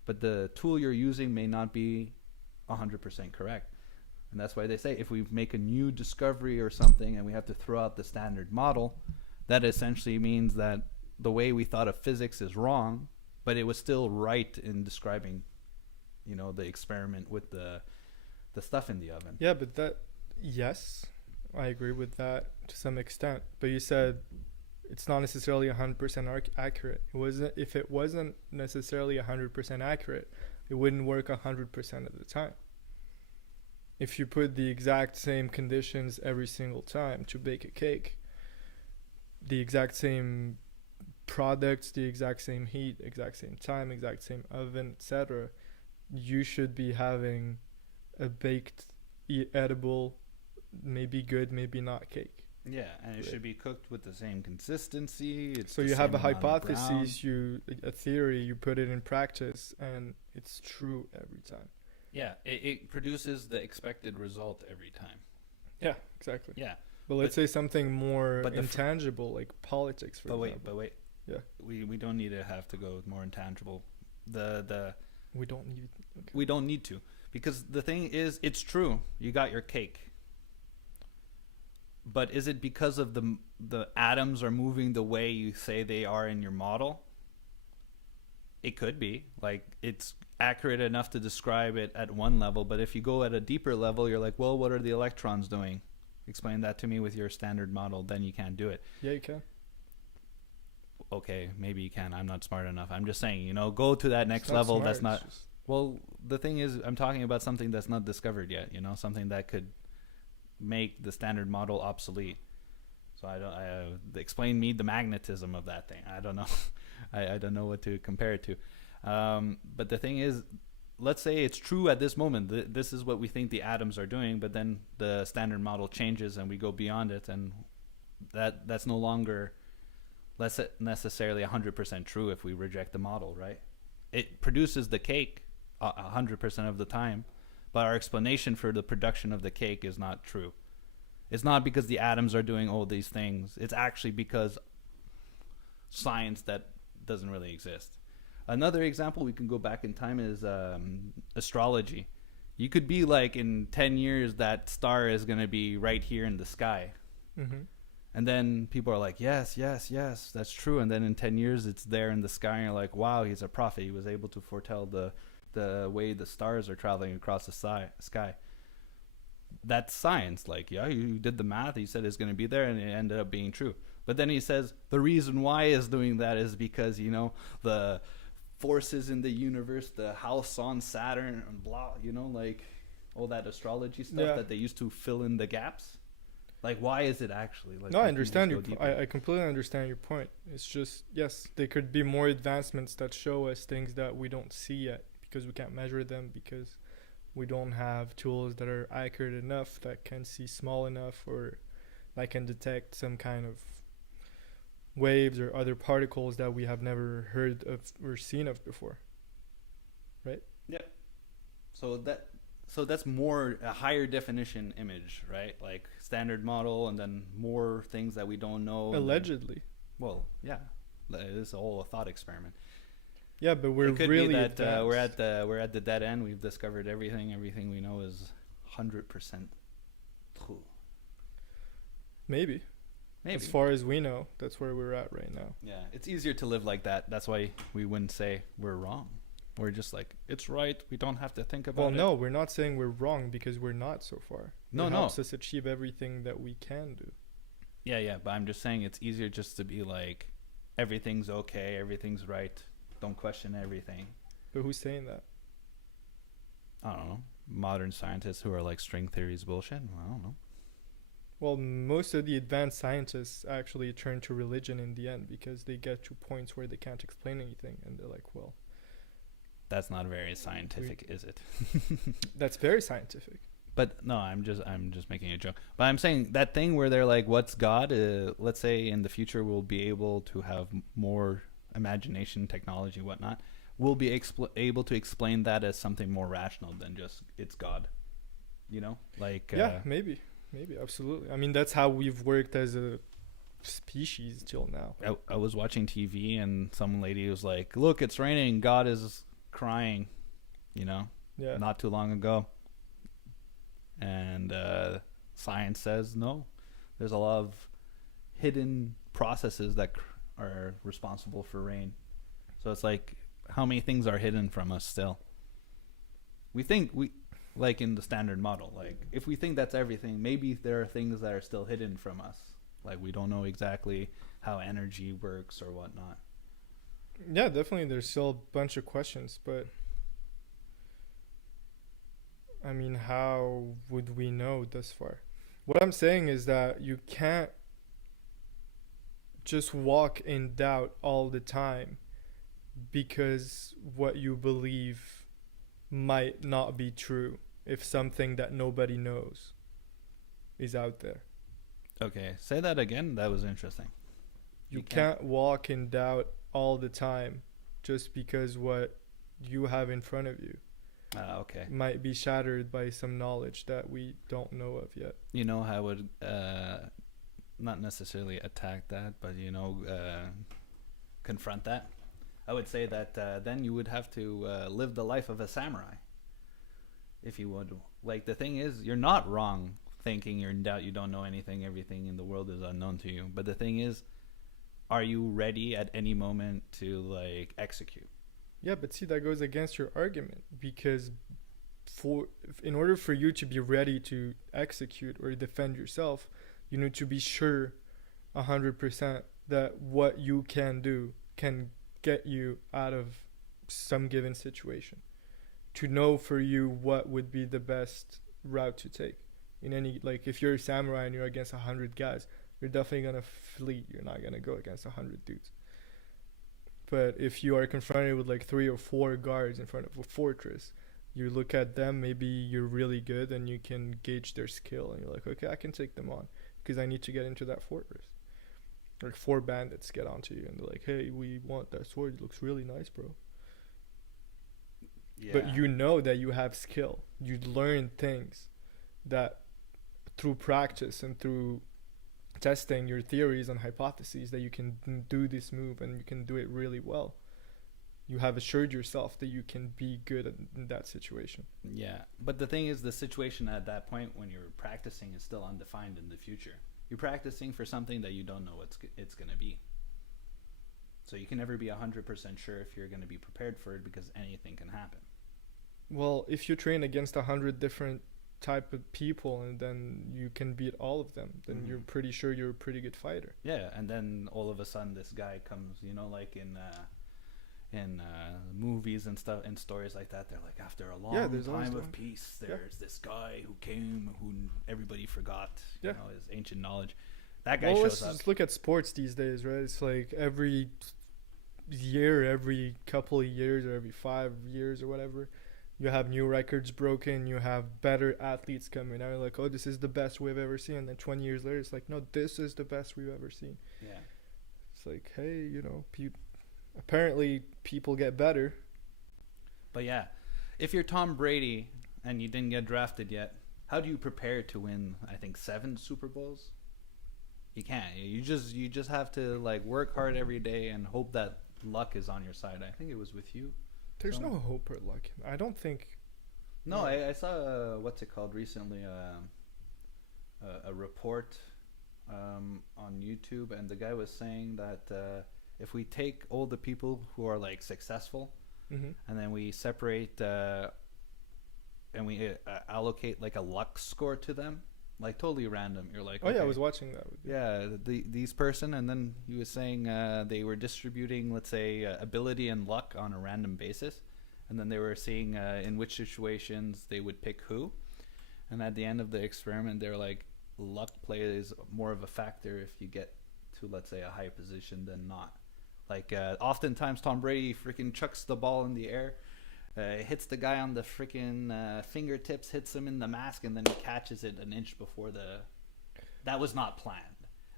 but the tool you're using may not be 100% correct. And that's why they say if we make a new discovery or something and we have to throw out the standard model, that essentially means that the way we thought of physics is wrong, but it was still right in describing, the experiment with the stuff in the oven. Yeah, but yes, I agree with that to some extent. But you said it's not necessarily 100% accurate. If it wasn't necessarily 100% accurate, it wouldn't work 100% of the time. If you put the exact same conditions every single time to bake a cake, the exact same products, the exact same heat, exact same time, exact same oven, etc., you should be having a baked, edible, maybe good, maybe not cake. Yeah, and it should be cooked with the same consistency. So you have a hypothesis, a theory, you put it in practice, and it's true every time. Yeah, it produces the expected result every time. Yeah, exactly. Yeah, But let's say something more but intangible, like politics, for example. but wait. Yeah. We don't need to have to go more intangible. The We don't need. Okay. We don't need to, because the thing is, it's true. You got your cake. But is it because of the atoms are moving the way you say they are in your model? It could be. Like, it's accurate enough to describe it at one level, but if you go at a deeper level, you're like, well, what are the electrons doing? Explain that to me with your standard model. Then you can't do it. Yeah, you can. Okay, maybe you can. I'm not smart enough. I'm just saying, go to that next It's not level. smart, That's not. it's just- Well, the thing is, I'm talking about something that's not discovered yet. Something that could make the standard model obsolete. So explain me the magnetism of that thing. I don't know. I don't know what to compare it to. But the thing is, let's say it's true at this moment. This is what we think the atoms are doing, but then the standard model changes and we go beyond it, and that's no longer less necessarily 100% true if we reject the model, right? It produces the cake 100% of the time, but our explanation for the production of the cake is not true. It's not because the atoms are doing all these things. It's actually because science that doesn't really exist. Another example we can go back in time is astrology. You could be like, in 10 years, that star is going to be right here in the sky. Mm-hmm. And then people are like, yes, yes, yes, that's true. And then in 10 years, it's there in the sky. And you're like, wow, he's a prophet. He was able to foretell the way the stars are traveling across the sky. That's science. Like, yeah, you did the math. He said it's going to be there, and it ended up being true. But then he says the reason why is doing that is because, the forces in the universe, the house on Saturn, and blah, like all that astrology stuff that they used to fill in the gaps. Like, why is it actually? Like, no, I understand your. I completely understand your point. It's just, yes, there could be more advancements that show us things that we don't see yet because we can't measure them, because we don't have tools that are accurate enough, that can see small enough, or that can detect some kind of waves or other particles that we have never heard of or seen of before. Right? Yeah. So that's more a higher definition image, right? Like standard model, and then more things that we don't know. Allegedly. Well, yeah, it's all a thought experiment. Yeah, but we're it could really be that we're at the dead end. We've discovered everything. Everything we know is 100% true. Maybe. As far as we know, that's where we're at right now. Yeah, it's easier to live like that. That's why we wouldn't say we're wrong. We're just like, it's right. We don't have to think about it. Well, no, we're not saying we're wrong, because we're not so far. It helps us achieve everything that we can do. Yeah, but I'm just saying it's easier just to be like, everything's okay, everything's right. Don't question everything. But who's saying that? I don't know. Modern scientists who are like string theory is bullshit. I don't know. Well, most of the advanced scientists actually turn to religion in the end, because they get to points where they can't explain anything, and they're like, well, that's not very scientific, is it? That's very scientific. But no, I'm just making a joke. But I'm saying that thing where they're like, what's God? Let's say in the future we'll be able to have more imagination, technology, whatnot. We'll be able to explain that as something more rational than just it's God. Like maybe, absolutely. I mean, that's how we've worked as a species till now. I was watching TV and some lady was like, "Look, it's raining. God is crying." Not too long ago. And science says no. There's a lot of hidden processes that are responsible for rain. So it's like, how many things are hidden from us still? We think like in the standard model, like if we think that's everything, maybe there are things that are still hidden from us. Like we don't know exactly how energy works or whatnot. Yeah, definitely. There's still a bunch of questions, but I mean, how would we know this far? What I'm saying is that you can't just walk in doubt all the time, because what you believe might not be true if something that nobody knows is out there. Okay, say that again. That was interesting. You can't walk in doubt all the time just because what you have in front of you Okay. might be shattered by some knowledge that we don't know of yet. You know how I would not necessarily attack that, but confront that. I would say that then you would have to live the life of a samurai, if you would. Like, the thing is, you're not wrong thinking you're in doubt, you don't know anything, everything in the world is unknown to you. But the thing is, are you ready at any moment to like execute? Yeah, but see, that goes against your argument, because for in order for you to be ready to execute or defend yourself, you need to be sure 100% that what you can do can get you out of some given situation. To know for you what would be the best route to take. In any, like, if you're a samurai and you're against 100 guys, you're definitely gonna flee. You're not gonna go against 100 dudes. But if you are confronted with like 3 or 4 guards in front of a fortress, you look at them, maybe you're really good and you can gauge their skill, and you're like, okay, I can take them on because I need to get into that fortress. Like 4 bandits get onto you and they're like, hey, we want that sword. It looks really nice, bro. Yeah. But you know that you have skill. You learn things that through practice and through testing your theories and hypotheses, that you can do this move and you can do it really well. You have assured yourself that you can be good in that situation. Yeah, but the thing is, the situation at that point when you're practicing is still undefined in the future. You're practicing for something that you don't know what it's going to be. So you can never be 100% sure if you're going to be prepared for it, because anything can happen. Well, if you train against 100 different type of people and then you can beat all of them, then you're pretty sure you're a pretty good fighter. Yeah, and then all of a sudden this guy comes, like in movies and stuff and stories like that, they're like, after a long time of peace, there's this guy who came, who everybody forgot, his ancient knowledge. That guy shows up. Let's look at sports these days, right? It's like every year, every couple of years, or every 5 years or whatever, you have new records broken, you have better athletes coming out. Like, oh, this is the best we've ever seen. And then 20 years later, it's like, no, this is the best we've ever seen. Yeah. It's like, hey, apparently people get better. But yeah, if you're Tom Brady and you didn't get drafted yet, how do you prepare to win, I think, 7 Super Bowls? You can't. You just have to like work hard every day and hope that luck is on your side. I think it was with you. There's no hope or luck. I don't think. No, I saw what's it called recently, a report on YouTube, and the guy was saying that if we take all the people who are like successful, and then we separate and we allocate like a luck score to them, like totally random. You're like, oh okay. Yeah, I was watching that. Yeah, these person, and then he was saying they were distributing, let's say, ability and luck on a random basis, and then they were seeing in which situations they would pick who, and at the end of the experiment, they're like, luck plays more of a factor if you get to, let's say, a high position than not. Like oftentimes Tom Brady freaking chucks the ball in the air, hits the guy on the freaking fingertips, hits him in the mask, and then he catches it an inch before that was not planned.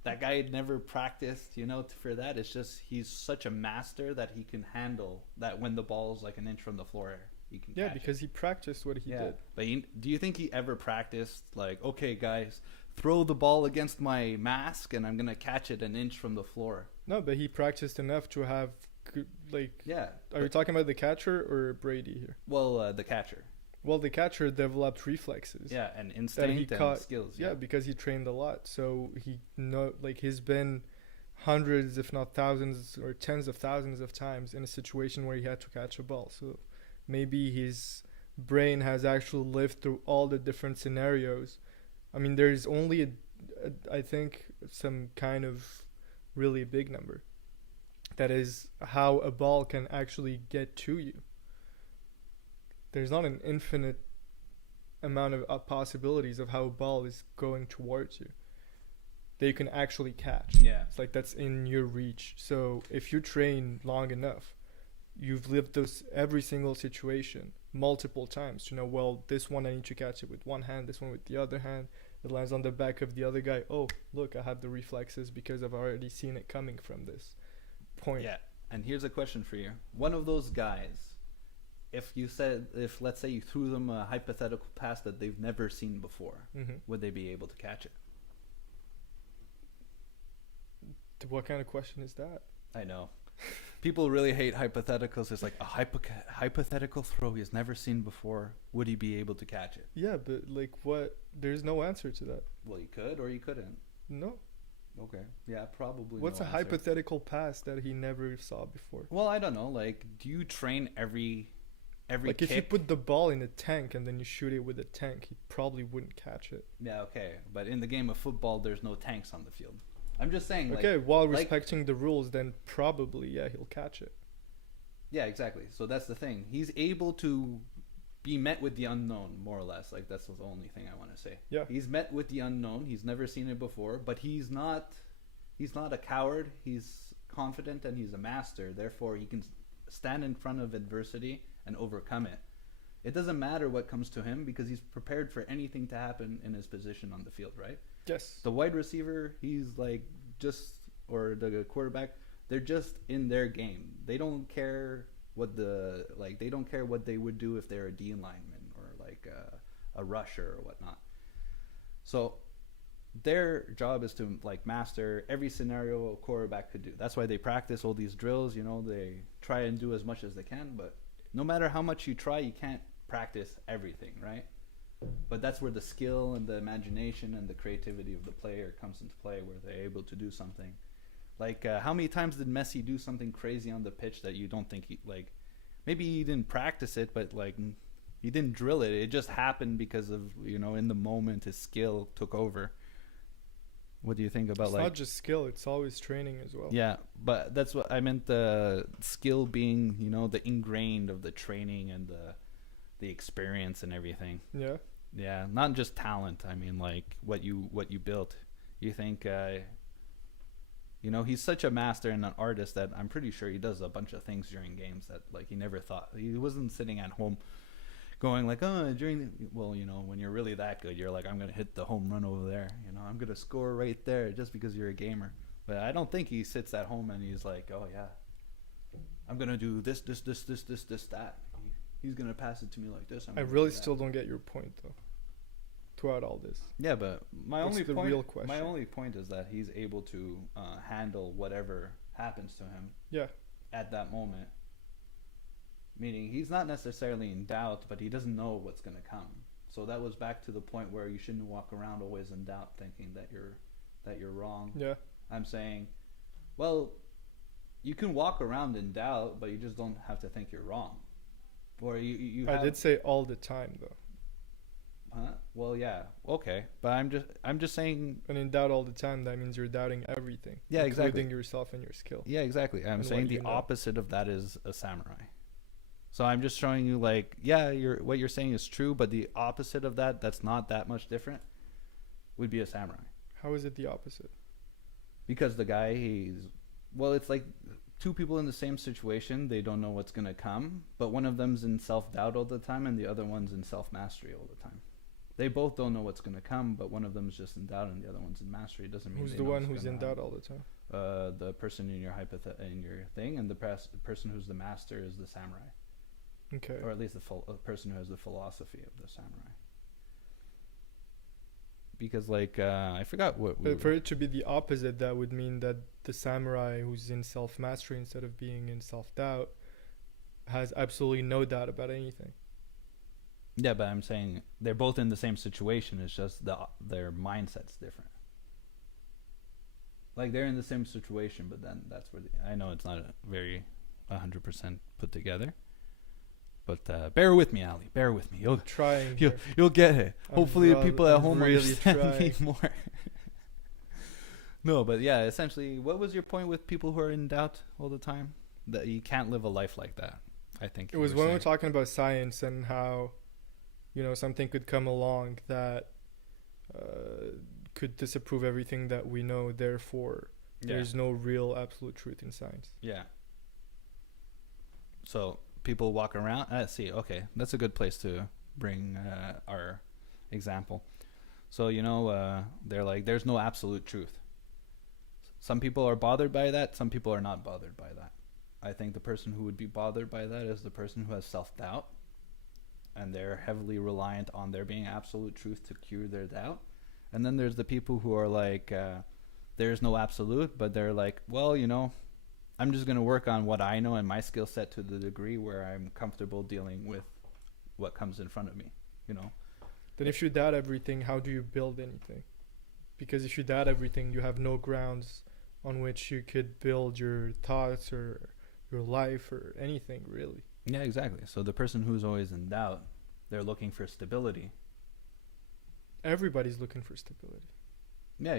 That guy had never practiced, for that. It's just he's such a master that he can handle that when the ball's like an inch from the floor, he can catch because he practiced what he did. But do you think he ever practiced, like, okay, guys, throw the ball against my mask and I'm going to catch it an inch from the floor? No, but he practiced enough to have, like... Yeah. Are you talking about the catcher or Brady here? Well, the catcher. Well, the catcher developed reflexes. Yeah, and instinct and skills. Yeah, because he trained a lot. So he's been hundreds, if not thousands or tens of thousands of times in a situation where he had to catch a ball. So maybe his brain has actually lived through all the different scenarios. I mean, there's only, I think, some kind of really big number. That is how a ball can actually get to you. There's not an infinite amount of possibilities of how a ball is going towards you that you can actually catch. Yeah. It's like that's in your reach. So if you train long enough, you've lived every single situation multiple times to know, well, this one I need to catch it with one hand, this one with the other hand. It lands on the back of the other guy. Oh, look, I have the reflexes because I've already seen it coming from this point. Yeah, and here's a question for you. One of those guys if let's say you threw them a hypothetical pass that they've never seen before, would they be able to catch it? What kind of question is that? I know. People really hate hypotheticals. It's like a hypothetical throw he's never seen before. Would he be able to catch it? Yeah, but like what? There's no answer to that. Well, you could or you couldn't. No. Okay. Yeah, probably. What's no a answer. hypothetical pass that he never saw before? Well, I don't know. Like, do you train every Like kick? if you put the ball in a tank and then you shoot it with a tank, he probably wouldn't catch it. Yeah, okay. But in the game of football, there's no tanks on the field. I'm just saying. Okay, like, while respecting the rules, then probably he'll catch it. Yeah, exactly. So that's the thing. He's able to be met with the unknown, more or less. Like, that's the only thing I want to say. Yeah. He's met with the unknown. He's never seen it before, but he's not a coward. He's confident and he's a master. Therefore, he can stand in front of adversity and overcome it. It doesn't matter what comes to him because he's prepared for anything to happen in his position on the field, right? Yes. The wide receiver, he's like or the quarterback, they're just in their game. They don't care what they don't care what they would do if they're a D lineman or like a rusher or whatnot. So their job is to like master every scenario a quarterback could do. That's why they practice all these drills. They try and do as much as they can, but no matter how much you try, you can't practice everything, right? But that's where the skill and the imagination and the creativity of the player comes into play, where they're able to do something. Like, how many times did Messi do something crazy on the pitch that you don't think maybe he didn't practice it, but like he didn't drill it. It just happened because of, in the moment his skill took over. What do you think about it's not just skill, it's always training as well. Yeah, but that's what I meant, the skill being, the ingrained of the training and the experience and everything. Yeah. Yeah, not just talent. I mean, like what you built. You think, he's such a master and an artist that I'm pretty sure he does a bunch of things during games that like he never thought. He wasn't sitting at home going like, when you're really that good, you're like, I'm gonna hit the home run over there. I'm gonna score right there just because you're a gamer. But I don't think he sits at home and he's like, oh yeah, I'm gonna do this, that. He's gonna pass it to me like this. I really still don't get your point though. Throughout all this. Yeah, but my What's only real question? My only point is that he's able to handle whatever happens to him. Yeah. At that moment. Meaning he's not necessarily in doubt, but he doesn't know what's gonna come. So that was back to the point where you shouldn't walk around always in doubt, thinking that you're wrong. Yeah. I'm saying, well, you can walk around in doubt, but you just don't have to think you're wrong. Or I did say all the time though. Huh? Well, yeah, okay, but I'm just saying. And in doubt all the time, that means you're doubting everything. Yeah, exactly. Including yourself and your skill. Yeah, exactly. I'm saying the opposite of that is a samurai. So I'm just showing you, like, yeah, what you're saying is true, but the opposite of that's not that much different, would be a samurai. How is it the opposite? Because the guy, it's like two people in the same situation. They don't know what's gonna come, but one of them's in self-doubt all the time, and the other one's in self-mastery all the time. They both don't know what's gonna come, but one of them's just in doubt, and the other one's in mastery. It doesn't mean who's the one who's in doubt all the time? The person in your in your thing, and the person who's the master is the samurai. Okay. Or at least the person who has the philosophy of the samurai. Because, like, I forgot what. But for it to be the opposite, that would mean that the samurai who's in self-mastery instead of being in self-doubt has absolutely no doubt about anything. Yeah, but I'm saying they're both in the same situation. It's just their mindset's different. Like, they're in the same situation, but then that's where I know it's not a very 100% put together. But bear with me, Ali. Bear with me. You'll get it. Hopefully, people at home really understand me more. No, but yeah, essentially, what was your point with people who are in doubt all the time? That you can't live a life like that. I think it was when we were talking about science and how, something could come along that could disapprove everything that we know. Therefore, there's no real absolute truth in science. Yeah. So people walk around. Okay, that's a good place to bring our example. So they're like, there's no absolute truth. Some people are bothered by that. Some people are not bothered by that. I think the person who would be bothered by that is the person who has self-doubt, and they're heavily reliant on there being absolute truth to cure their doubt. And then there's the people who are like, there's no absolute, but they're like, well, I'm just going to work on what I know and my skill set to the degree where I'm comfortable dealing with what comes in front of me, Then if you doubt everything, how do you build anything? Because if you doubt everything, you have no grounds on which you could build your thoughts or your life or anything, really. Yeah, exactly. So the person who's always in doubt, they're looking for stability. Everybody's looking for stability. Yeah,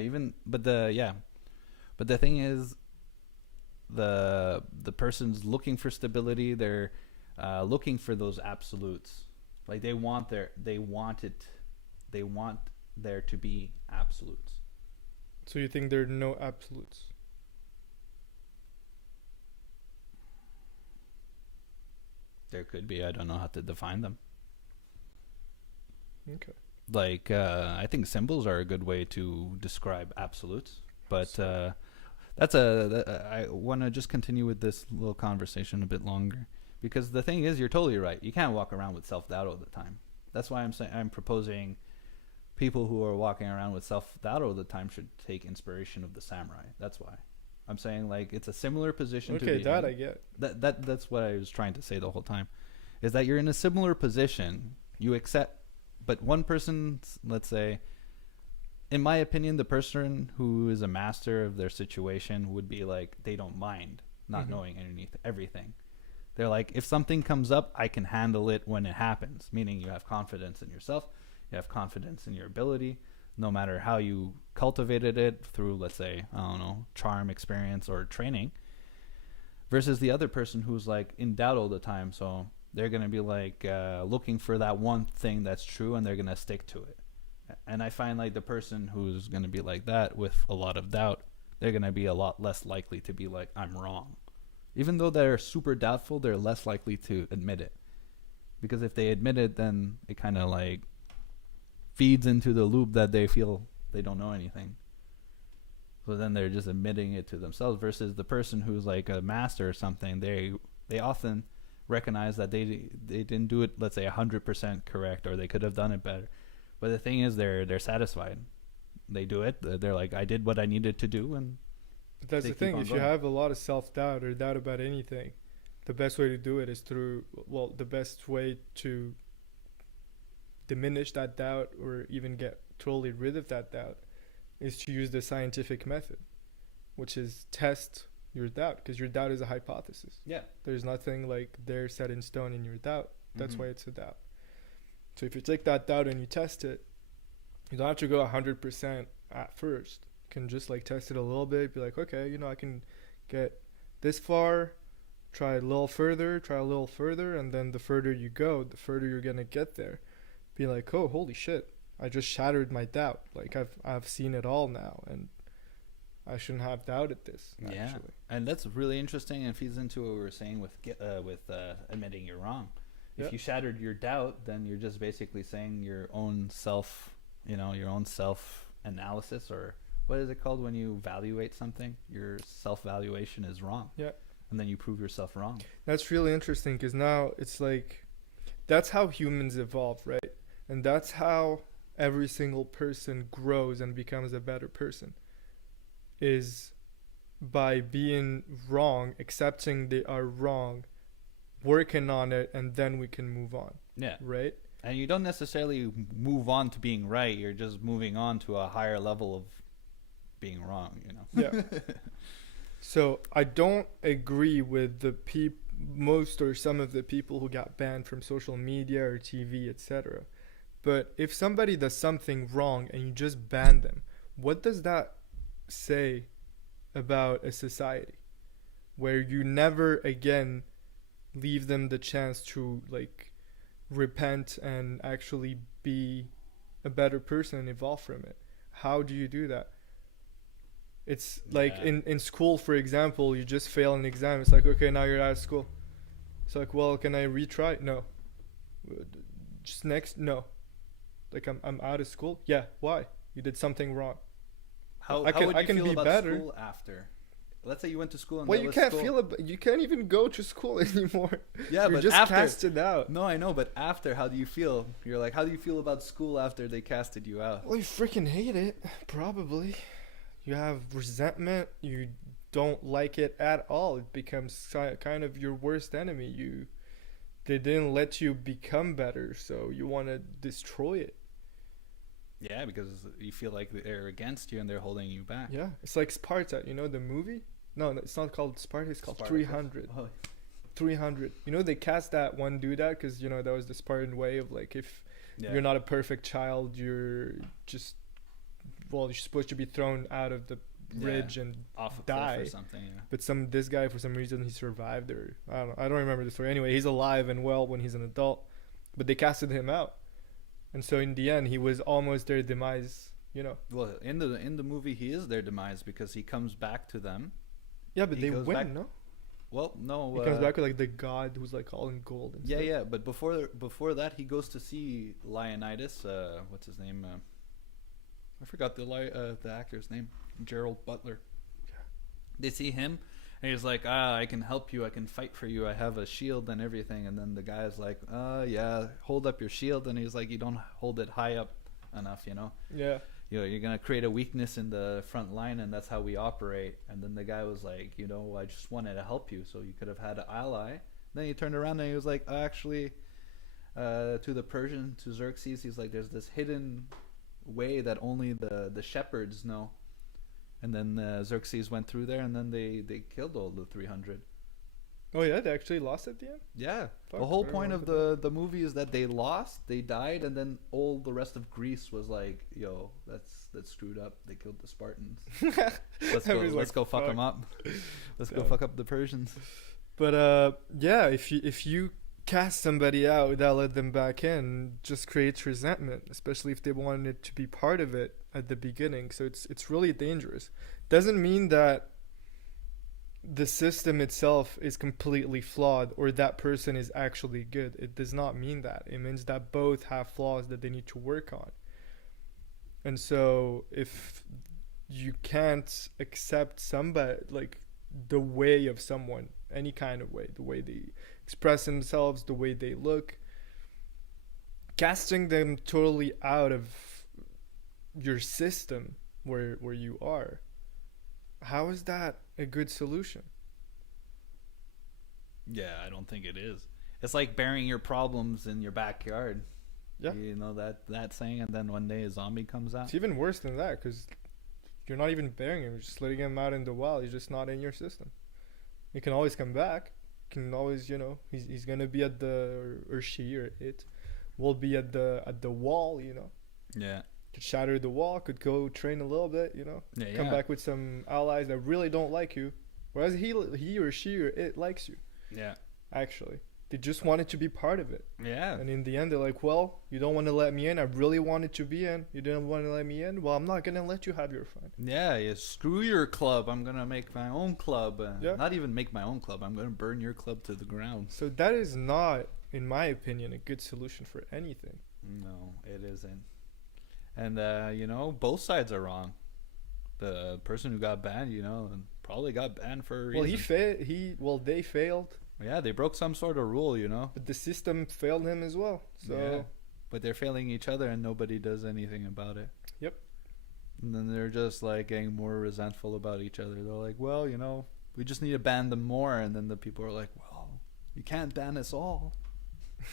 but the thing is, the person's looking for stability. They're looking for those absolutes. Like they want there to be absolutes. So you think there are no absolutes? There could be. I don't know how to define them. Okay. Like I think symbols are a good way to describe absolutes, but I want to just continue with this little conversation a bit longer, because the thing is, you're totally right. You can't walk around with self-doubt all the time. That's why I'm proposing people who are walking around with self-doubt all the time should take inspiration of the samurai. That's why I'm saying, like, it's a similar position to be that in. I get. That's what I was trying to say the whole time, is that you're in a similar position. You accept, but one person, let's say, in my opinion, the person who is a master of their situation would be like, they don't mind not knowing underneath everything. They're like, if something comes up, I can handle it when it happens, meaning you have confidence in yourself, you have confidence in your ability, no matter how you cultivated it through, let's say, I don't know, charm, experience, or training, versus the other person who's like in doubt all the time. So they're going to be like looking for that one thing that's true, and they're going to stick to it. And I find like the person who's going to be like that with a lot of doubt, they're going to be a lot less likely to be like, I'm wrong. Even though they're super doubtful, they're less likely to admit it. Because if they admit it, then it kind of like feeds into the loop that they feel they don't know anything. So then they're just admitting it to themselves, versus the person who's like a master or something, they often recognize that they didn't do it, let's say, 100% correct, or they could have done it better. But the thing is, they're satisfied. They do it. They're like, I did what I needed to do, and but that's the thing. If you have a lot of self-doubt or doubt about anything, the best way to do it is through, the best way to diminish that doubt or even get totally rid of that doubt is to use the scientific method, which is test your doubt, because your doubt is a hypothesis. Yeah. There's nothing like there set in stone in your doubt. That's why it's a doubt. So if you take that doubt and you test it, you don't have to go 100% at first. You can just like test it a little bit, be like, okay, I can get this far, try a little further, and then the further you go, the further you're gonna get there. Be like, oh, holy shit, I just shattered my doubt. Like I've seen it all now, and I shouldn't have doubted this. Actually. Yeah, and that's really interesting, and feeds into what we were saying with admitting you're wrong. If you shattered your doubt, then you're just basically saying your own self, your own self-analysis, or what is it called when you evaluate something? Your self-valuation is wrong. Yeah. And then you prove yourself wrong. That's really interesting, because now it's like, that's how humans evolve, right? And that's how every single person grows and becomes a better person, is by being wrong, accepting they are wrong, working on it, and then we can move on. Yeah. Right? And you don't necessarily move on to being right. You're just moving on to a higher level of being wrong, Yeah. So I don't agree with the most or some of the people who got banned from social media or TV, etc. But if somebody does something wrong and you just ban them, what does that say about a society where you never again leave them the chance to like repent and actually be a better person and evolve from it? How do you do that? It's like in school, for example, you just fail an exam. It's like, okay, now you're out of school. It's like, well, can I retry? No. Just next? No. Like, I'm out of school? Yeah. Why? You did something wrong. How would you feel about school after? let's say you went to school and Well, that you was can't school. feel it. You can't even go to school anymore. Yeah, You're but just after. casted out. No, I know, but after, how do you feel? You're like, how do you feel about school after they casted you out? Well, you freaking hate it. Probably. You have resentment. You don't like it at all. It becomes kind of your worst enemy. They didn't let you become better, so you want to destroy it. Yeah, because you feel like they're against you and they're holding you back. Yeah, it's like Sparta. You know the movie? No, it's not called Sparta. It's called Spartacus. 300. Oh, 300. You know they cast that one dude out because that was the Spartan way of like if yeah. you're not a perfect child, you're just you're supposed to be thrown out of the bridge and off a die. cliff or something. Yeah. But this guy for some reason he survived, or I don't remember the story. Anyway, he's alive and well when he's an adult, but they casted him out, and so in the end he was almost their demise. Well, in the movie, he is their demise because he comes back to them. Yeah, but He they goes win, back- no? Well, no. He comes back with like the god who's like all in gold. And Yeah, stuff. yeah. But before that, he goes to see Leonidas. What's his name? I forgot the actor's name. Gerald Butler. They see him, and he's like, I can help you. I can fight for you. I have a shield and everything. And then the guy's like, yeah, hold up your shield. And he's like, you don't hold it high up enough, Yeah. You're gonna create a weakness in the front line, and that's how we operate. And then the guy was like, I just wanted to help you, so you could have had an ally. Then he turned around and he was like, actually, to the Persian, to Xerxes, he's like, there's this hidden way that only the shepherds know. And then Xerxes went through there, and then they killed all the 300. Oh yeah, they actually lost at the end. Yeah, Fuck, the whole I point of remember the movie is that they lost, they died, and then all the rest of Greece was like, "Yo, that's screwed up. They killed the Spartans. Let's go fuck them up. Let's go fuck up the Persians." But yeah, if you cast somebody out without letting them back in, just creates resentment, especially if they wanted to be part of it at the beginning. So it's really dangerous. Doesn't mean that the system itself is completely flawed or that person is actually good. It does not mean that. It means that both have flaws that they need to work on. And so if you can't accept somebody, like the way of someone, any kind of way, the way they express themselves, the way they look, casting them totally out of your system where you are, how is that a good solution? Yeah, I don't think it is. It's like burying your problems in your backyard. Yeah. You know that saying, and then one day a zombie comes out. It's even worse than that because you're not even burying him. You're just letting him out in the wild. He's just not in your system. He can always come back. Can always, he's gonna be at or she or it will be at the wall. Yeah. Could shatter the wall. Could go train a little bit. Yeah. Come back with some allies that really don't like you, whereas he or she or it likes you. Yeah. Actually, they just wanted to be part of it. Yeah. And in the end, they're like, well, you don't want to let me in. I really wanted to be in. You didn't want to let me in. Well, I'm not going to let you have your fun. Yeah, screw your club. I'm going to make my own club. Yeah. Not even make my own club. I'm going to burn your club to the ground. So that is not, in my opinion, a good solution for anything. No, it isn't. And, both sides are wrong. The person who got banned, probably got banned for a reason. Well, they failed. Yeah, they broke some sort of rule, But the system failed him as well. So. Yeah. But they're failing each other and nobody does anything about it. Yep. And then they're just like getting more resentful about each other. They're like, well, we just need to ban them more. And then the people are like, well, you can't ban us all.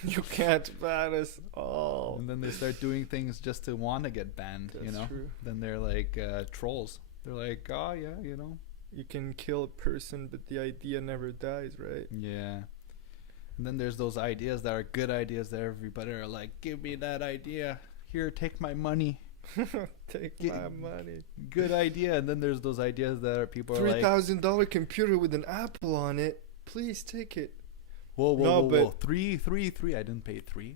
You can't ban us all. And then they start doing things just to want to get banned, That's true. Then they're like trolls. They're like, oh, yeah, You can kill a person, but the idea never dies, right? Yeah. And then there's those ideas that are good ideas that everybody are like, give me that idea. Here, take my money. Take my money. Good idea. And then there's those ideas that are people are like, $3,000 computer with an Apple on it. Please take it. whoa. Three. I didn't pay $3.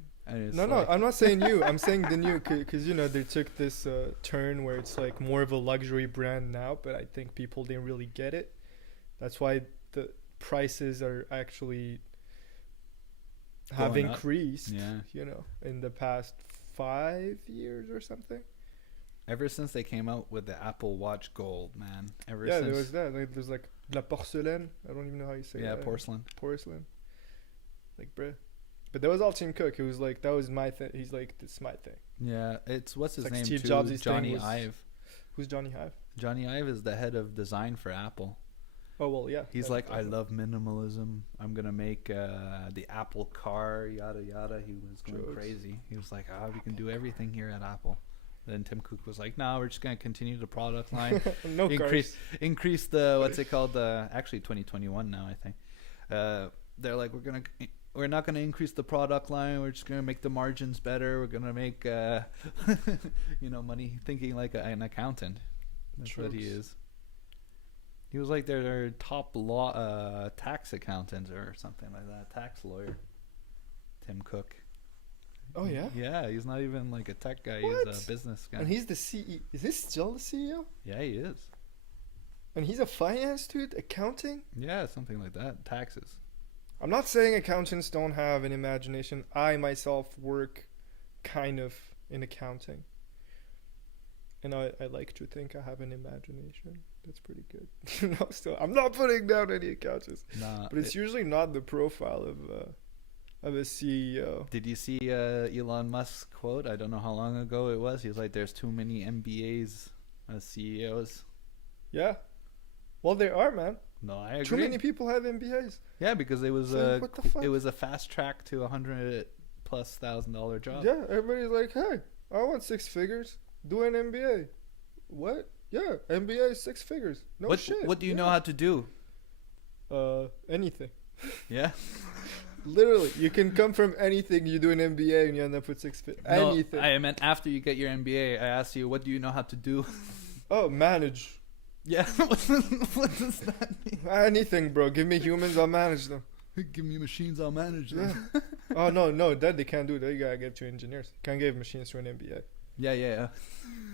No, I'm not saying you. I'm saying the new, because they took this turn where it's like more of a luxury brand now, but I think people didn't really get it. That's why the prices are actually have Going up. increased. Yeah. In the past 5 years or something. Ever since they came out with the Apple Watch Gold, man. Ever Yeah, since. there was that. Like, there's like la porcelaine. I don't even know how you say Yeah, that. porcelain. Porcelain. Like, bruh. But that was all Tim Cook. It was like, that was my thing. He's like, this is my thing. Yeah, it's what's his Like name Steve too? Jobs' thing Johnny was- Ive. Who's Johnny Hive? Johnny Ive is the head of design for Apple. Oh, well, yeah. He's that- like, I love minimalism. I'm gonna make the Apple car, yada yada. He was going Jokes. crazy. He was like, we can do everything here at Apple. Then Tim Cook was like, no, we're just gonna continue the product line. no cars. Increase the what's it called? Actually 2021 now, I think. They're like, we're not gonna increase the product line. We're just gonna make the margins better. We're gonna make money. Thinking like an accountant. That's what he Jokes. is. He was like their top law tax accountant or something like that. Tax lawyer. Tim Cook. Oh, yeah? Yeah, he's not even like a tech guy. What? He's a business guy. And he's the CEO. Is he still the CEO? Yeah, he is. And he's a finance dude? Accounting? Yeah, something like that. Taxes. I'm not saying accountants don't have an imagination. I myself work kind of in accounting. And I like to think I have an imagination. That's pretty good. No, I'm not putting down any accountants. Nah, But it's usually not the profile of a CEO. did you see Elon Musk's quote? I don't know how long ago it was. He was like, "There's too many MBAs as CEOs." Yeah. Well, there are, man. No, I agree. Too many people have MBAs. Yeah, because it was So what the fuck? it was a fast track to $100,000+ job. Yeah, everybody's like, hey, I want 6 figures. Do an MBA. What? Yeah, MBA 6 figures. No what shit. What do you know how to do? Anything. Yeah. Literally, you can come from anything. You do an MBA and you end up with 6 figures. No, Anything. I meant after you get your MBA, I asked you, what do you know how to do? Oh, manage. Yeah. What does that mean? Anything, bro. Give me humans, I'll manage them. Give me machines, I'll manage them. Yeah. Oh, no, that they can't do that. You gotta get to engineers. Can't give machines to an MBA. Yeah.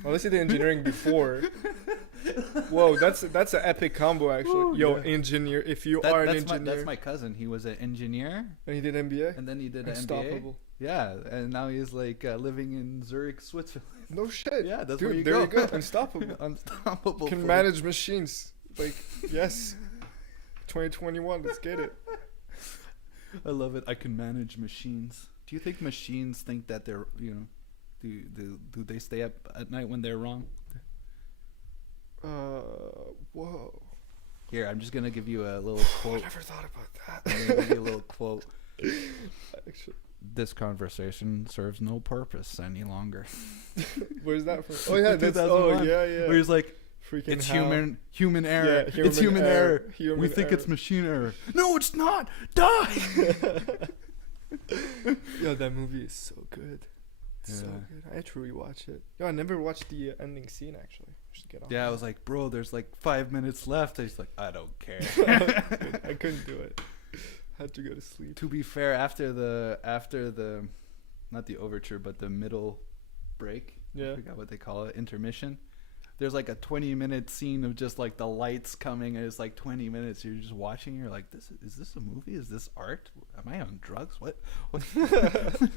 Unless you did engineering before. Whoa, that's an epic combo, actually. Ooh, Yo, yeah. engineer. If you are an engineer. That's my cousin. He was an engineer, And he did MBA? and then he did an MBA. Unstoppable. Yeah, and now he's like living in Zurich, Switzerland. No shit. Yeah, that's Dude, where you there go. you go. Unstoppable. Unstoppable. Can fool. manage machines. Like, yes. 2021, let's get it. I love it. I can manage machines. Do you think machines think that they're, do they stay up at night when they're wrong? Whoa. Here, I'm just gonna give you a little I quote. never thought about I'm that. gonna give you a little quote. Actually, This conversation serves no purpose any longer. where's that from? Oh yeah, that's 2001, yeah. Where he's like, Freaking it's how- human error. Yeah, It's human error. Human We think it's error. machine error. No, it's not. Die. Yo, that movie is so good. It's so Yeah. good. I had to rewatch it. Yo, I never watched the ending scene actually. I should get on. Yeah, I was like, bro, there's like 5 minutes left. He's like, I don't care. I couldn't do it. Had to go to sleep. To be fair, after the not the overture, but the middle break. Yeah. I forgot what they call it, intermission. There's like a 20-minute scene of just like the lights coming, and it's like 20 minutes. You're just watching. You're like, is this a movie? Is this art? Am I on drugs? What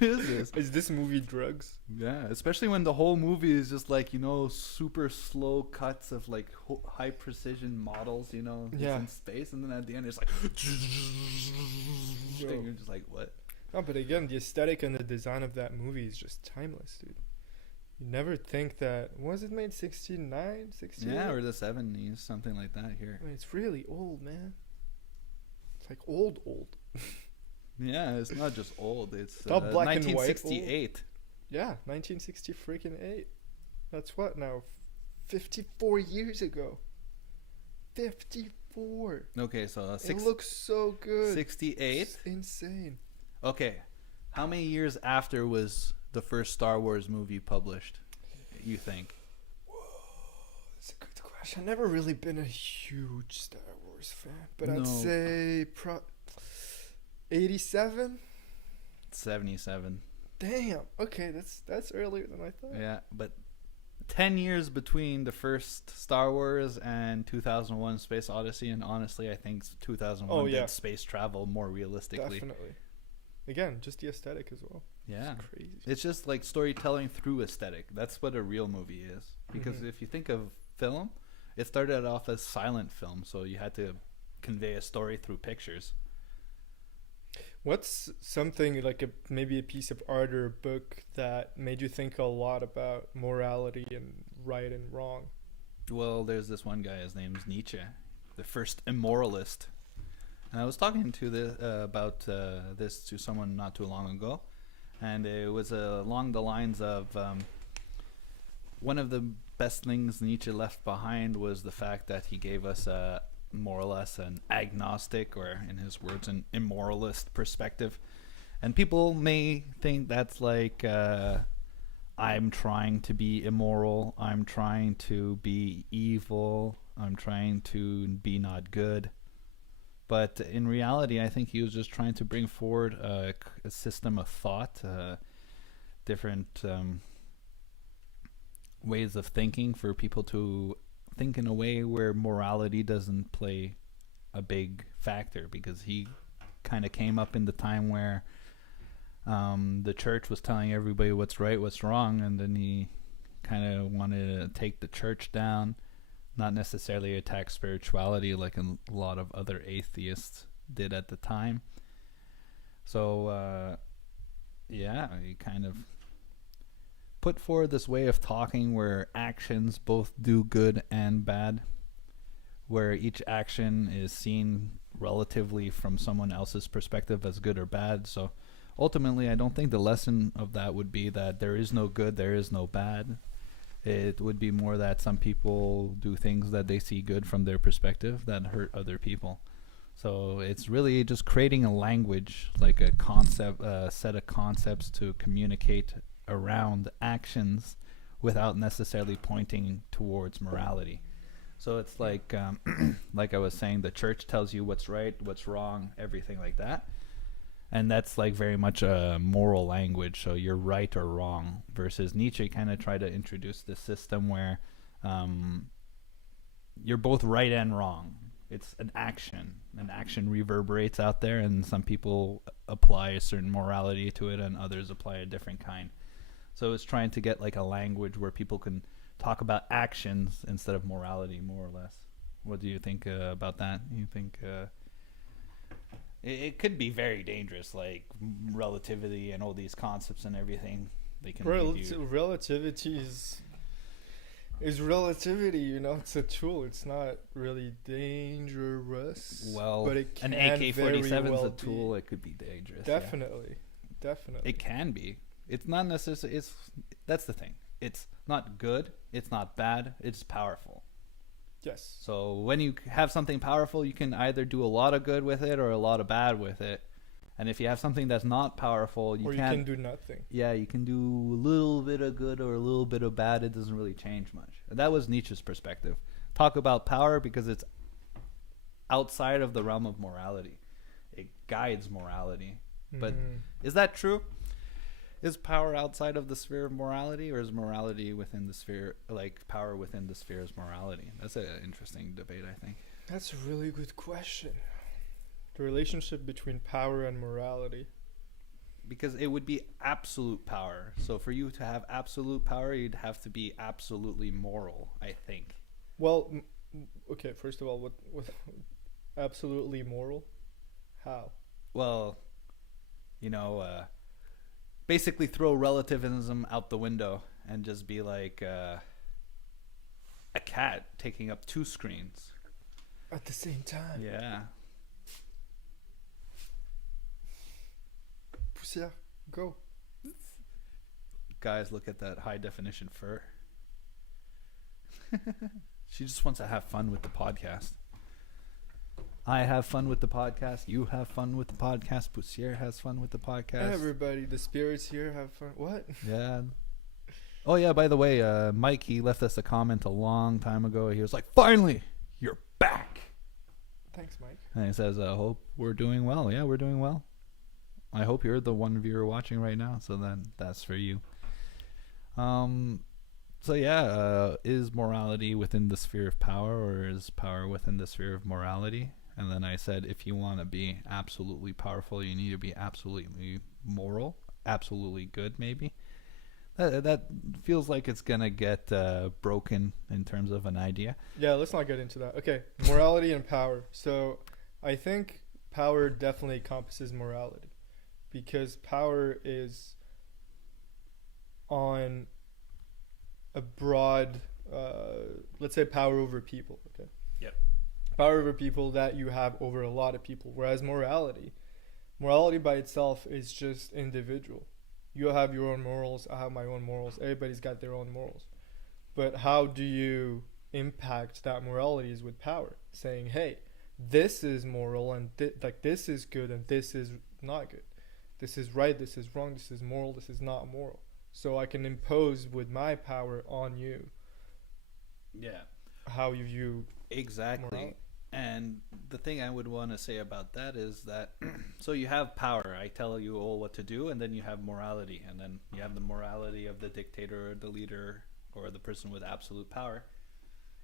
is this? Is this movie drugs? Yeah, especially when the whole movie is just like, super slow cuts of like high precision models, just Yeah. in space, and then at the end it's like, Yo. and you're just like, what? No, but again, the aesthetic and the design of that movie is just timeless, dude. You never think that. Was it made 69, 68? Yeah, or the 70s, something like that here. I mean, it's really old, man. It's like old. Yeah, it's not just old. It's Not black and white, 1968. Yeah, 1960 freaking 8. That's what now? 54 years ago. 54. Okay, so It looks so good. 68. It's insane. Okay, how many years after was the first Star Wars movie published, you think? It's a good question. I've never really been a huge Star Wars fan, but No. I'd say 87. 77. Damn. Okay, that's earlier than I thought. Yeah, but 10 years between the first Star Wars and 2001 Space Odyssey, and honestly, I think 2001 Oh, yeah. did space travel more realistically. Definitely. Again, just the aesthetic as well. Yeah. It's crazy. It's just like storytelling through aesthetic. That's what a real movie is. Because Mhm. if you think of film, it started off as silent film, so you had to convey a story through pictures. What's something like maybe a piece of art or a book that made you think a lot about morality and right and wrong? Well, there's this one guy. His name's Nietzsche, the first immoralist. And I was talking to about this to someone not too long ago, and it was along the lines of one of the best things Nietzsche left behind was the fact that he gave us more or less an agnostic, or in his words, an immoralist perspective. And people may think that's like I'm trying to be immoral, I'm trying to be evil, I'm trying to be not good. But in reality, I think he was just trying to bring forward a system of thought, different ways of thinking for people to think in a way where morality doesn't play a big factor, because he kind of came up in the time where the church was telling everybody what's right, what's wrong, and then he kind of wanted to take the church down, not necessarily attack spirituality like a lot of other atheists did at the time. So, yeah, he kind of put forward this way of talking where actions both do good and bad, where each action is seen relatively from someone else's perspective as good or bad. So ultimately, I don't think the lesson of that would be that there is no good, there is no bad. It would be more that some people do things that they see good from their perspective that hurt other people. So it's really just creating a language, like a concept, set of concepts to communicate around actions without necessarily pointing towards morality. So it's like, like I was saying, the church tells you what's right, what's wrong, everything like that. And that's like very much a moral language, so you're right or wrong. Versus Nietzsche kind of tried to introduce this system where you're both right and wrong. It's an action. An action reverberates out there, and some people apply a certain morality to it, and others apply a different kind. So it's trying to get like a language where people can talk about actions instead of morality, more or less. What do you think about that? You think it could be very dangerous, like relativity and all these concepts and everything. They can lead you. Relativity is relativity, you know. It's a tool. It's not really dangerous. Well, but it can an AK-47 well is a tool. It could be dangerous. Definitely, yeah. definitely. It can be. It's not necessarily. That's the thing. It's not good. It's not bad. It's powerful. Yes. So when you have something powerful, you can either do a lot of good with it or a lot of bad with it. And if you have something that's not powerful, you can do nothing. Yeah, you can do a little bit of good or a little bit of bad. It doesn't really change much. And that was Nietzsche's perspective. Talk about power because it's outside of the realm of morality. It guides morality. But is that true? Is power outside of the sphere of morality, or is morality within the sphere, like power within the sphere of morality? That's an interesting debate, I think. That's a really good question. The relationship between power and morality. Because it would be absolute power. So for you to have absolute power, you'd have to be absolutely moral, I think. Well, okay, first of all, what absolutely moral? How? Well, basically throw relativism out the window and just be like a cat taking up two screens at the same time. Yeah. Poussière, go. Guys, look at that high definition fur. She just wants to have fun with the podcast. I have fun with the podcast. You have fun with the podcast. Poussière has fun with the podcast. Everybody, the spirits here have fun. What? Yeah. Oh, yeah, by the way, Mike, he left us a comment a long time ago. He was like, finally, you're back. Thanks, Mike. And he says, I hope we're doing well. Yeah, we're doing well. I hope you're the one viewer watching right now, so then that's for you. So yeah, is morality within the sphere of power, or is power within the sphere of morality? And then I said, if you want to be absolutely powerful, you need to be absolutely moral. absolutely good, maybe. That feels like it's gonna get broken in terms of an idea. Yeah, let's not get into that. Okay, morality and power. So I think power definitely encompasses morality because power is on a broad, let's say, power over people. Okay. Yep. Power over people that you have over a lot of people. Whereas morality by itself is just individual. You have your own morals. I have my own morals. Everybody's got their own morals. But how do you impact that morality is with power, saying, "Hey, this is moral and like this is good and this is not good. This is right. This is wrong. This is moral. This is not moral." So I can impose with my power on you Yeah. how you view Exactly. morality. And the thing I would want to say about that is that so you have power. I tell you all what to do, and then you have morality, and then you have the morality of the dictator or the leader or the person with absolute power.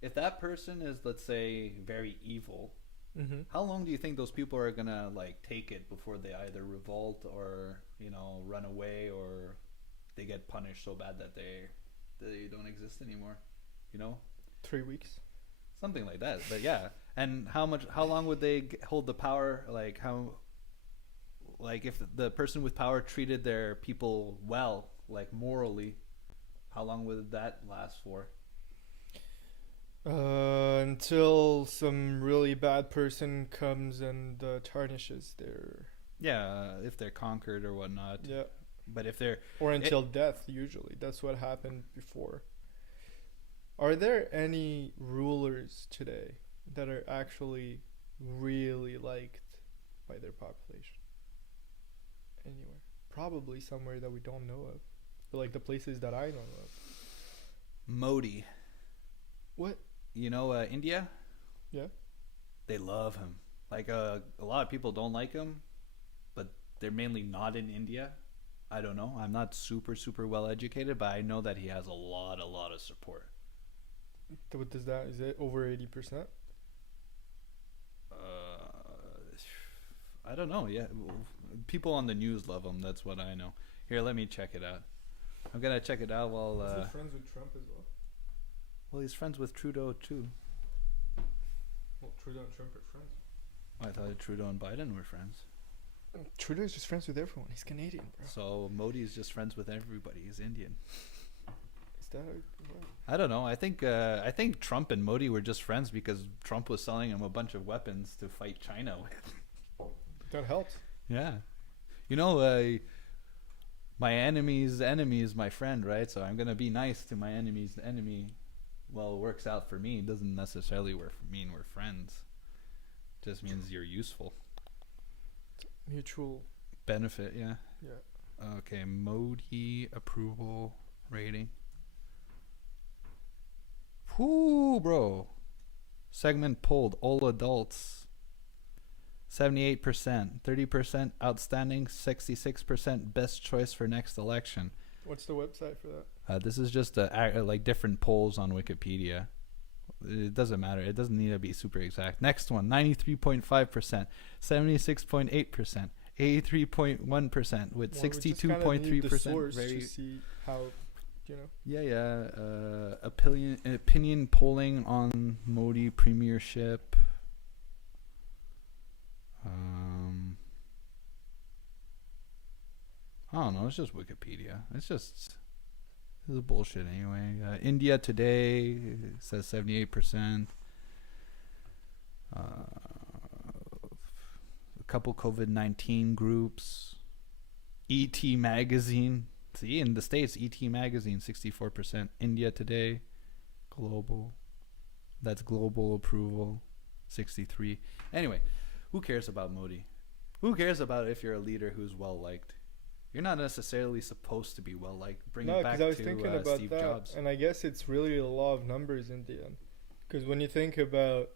If that person is, let's say, very evil, Mm-hmm. how long do you think those people are gonna like take it before they either revolt or run away or they get punished so bad that they don't exist anymore? You know, 3 weeks. something like that. But yeah, and how long would they hold the power? Like how, like if the person with power treated their people well, like morally, how long would that last for? Until some really bad person comes and tarnishes their, Yeah, if they're conquered or whatnot. yeah, But if they're or until death. Usually, that's what happened before. Are there any rulers today that are actually really liked by their population? Anywhere? Probably somewhere that we don't know of, but like the places that I know of. Modi, What? India, Yeah. they love him. Like a lot of people don't like him, but they're mainly not in India. I don't know. I'm not super well educated, but I know that he has a lot of support. What does that? Is it over 80%? I don't know. Yeah, people on the news love him. That's what I know. Here, let me check it out. I'm gonna check it out while. Is he friends with Trump as well? Well, he's friends with Trudeau too. Well, Trudeau and Trump are friends. I thought Trudeau and Biden were friends. Trudeau is just friends with everyone. He's Canadian, bro. So Modi is just friends with everybody. He's Indian. Is that what? I don't know. I think Trump and Modi were just friends because Trump was selling him a bunch of weapons to fight China with. That helps. Yeah, my enemy's enemy is my friend, right? So I'm gonna be nice to my enemy's enemy. Well, it works out for me. It doesn't necessarily mean we're friends. It just means you're useful. Mutual. Benefit, yeah. Yeah. Okay, Modi approval rating. Whoo, bro. Segment polled, all adults. 78%, 30% outstanding, 66% best choice for next election. What's the website for that? This is just like different polls on Wikipedia. It doesn't matter. It doesn't need to be super exact. Next one, 93.5%, 76.8%, 83.1% with 62.3%. Source Very to see how, yeah. Opinion polling on Modi premiership. I don't know. It's just Wikipedia. This is bullshit anyway. India Today says 78%. A couple COVID-19 groups. ET Magazine. See, in the States, ET Magazine, 64%. India Today, global. That's global approval, 63. Anyway, who cares about Modi? Who cares about if you're a leader who's well-liked? You're not necessarily supposed to be well-liked. Bring it back I was to thinking about Steve that, Jobs. and I guess it's really a law of numbers in the end. Because when you think about,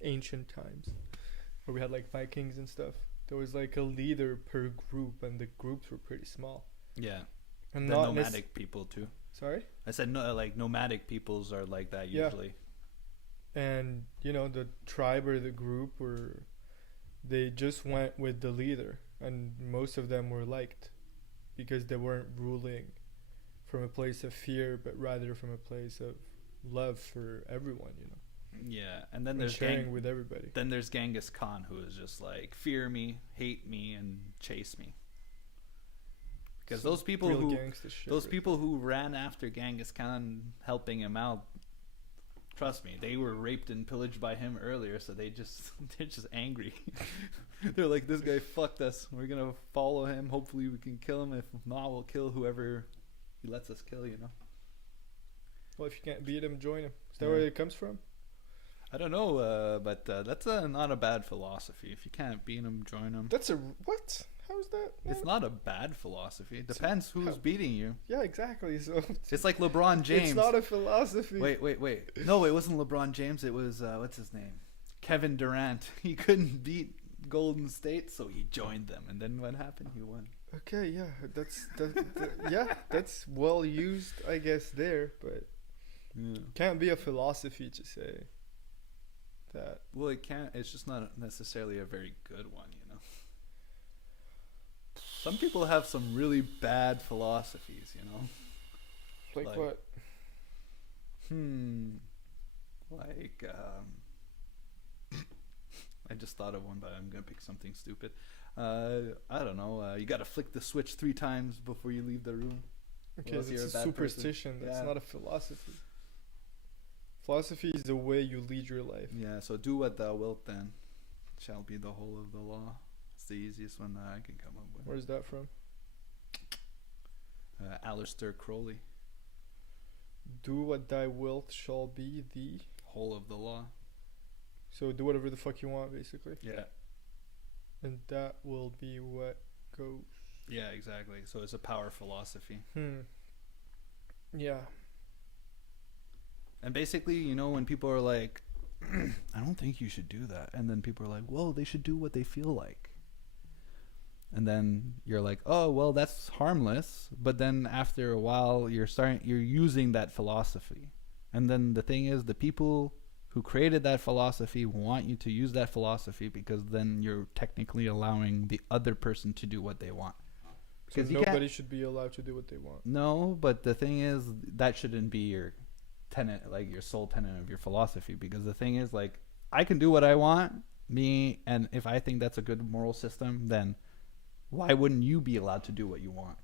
ancient times, where we had like Vikings and stuff, there was like a leader per group, and the groups were pretty small. Yeah. And The not nomadic people, too. Sorry? I said like nomadic peoples are like that usually. And, the tribe or the group they just went with the leader, and most of them were liked. because they weren't ruling from a place of fear, but rather from a place of love for everyone, you know. Yeah, and then And there's sharing with everybody. then there's Genghis Khan, who is just like fear me, hate me, and chase me. Because Some those people real who gangsta shit those right people who ran after Genghis Khan, helping him out, trust me, they were raped and pillaged by him earlier, so they're just angry. They're like, this guy fucked us. We're gonna follow him. Hopefully, we can kill him. If not, we'll kill whoever he lets us kill. You know. Well, if you can't beat him, join him. Is that Yeah. where it comes from? I don't know, but that's not a bad philosophy. If you can't beat him, join him. That's a what? How's that? It's not a bad philosophy. It depends who's how- beating you. Yeah, exactly. So It's like LeBron James. it's not a philosophy. Wait. No, it wasn't LeBron James. It was what's his name? Kevin Durant. He couldn't beat Golden State, so he joined them. And then what happened? He won. Okay, yeah, yeah, that's well used, I guess there, but Yeah. can't be a philosophy to say that. Well, it can't. It's just not necessarily a very good one, you know. Some people have some really bad philosophies, you know. Like Like- what? Like I just thought of one, but I'm gonna pick something stupid. I don't know. You gotta flick the switch 3 times before you leave the room. Okay, Unless that's you're a a bad person. superstition. That's Yeah. not a philosophy. Philosophy is the way you lead your life. Yeah. So do what thou wilt, then shall be the whole of the law. It's the easiest one that I can come up with. Where's that from? Aleister Crowley. Do what thy wilt shall be the. Whole of the law. So do whatever the fuck you want, basically. Yeah. And that will be what goes. Yeah, exactly. So it's a power philosophy. Yeah. And basically, you know, when people are like, I don't think you should do that. And then people are like, well, they should do what they feel like. And then you're like, oh, well, that's harmless. But then after a while, you're using that philosophy. And then the thing is, the people who created that philosophy want you to use that philosophy, because then you're technically allowing the other person to do what they want. So Because you nobody can't- should be allowed to do what they want. No, but the thing is, that shouldn't be your tenet, like your sole tenet of your philosophy. Because the thing is, like, I can do what I want, and if I think that's a good moral system, then why wouldn't you be allowed to do what you want?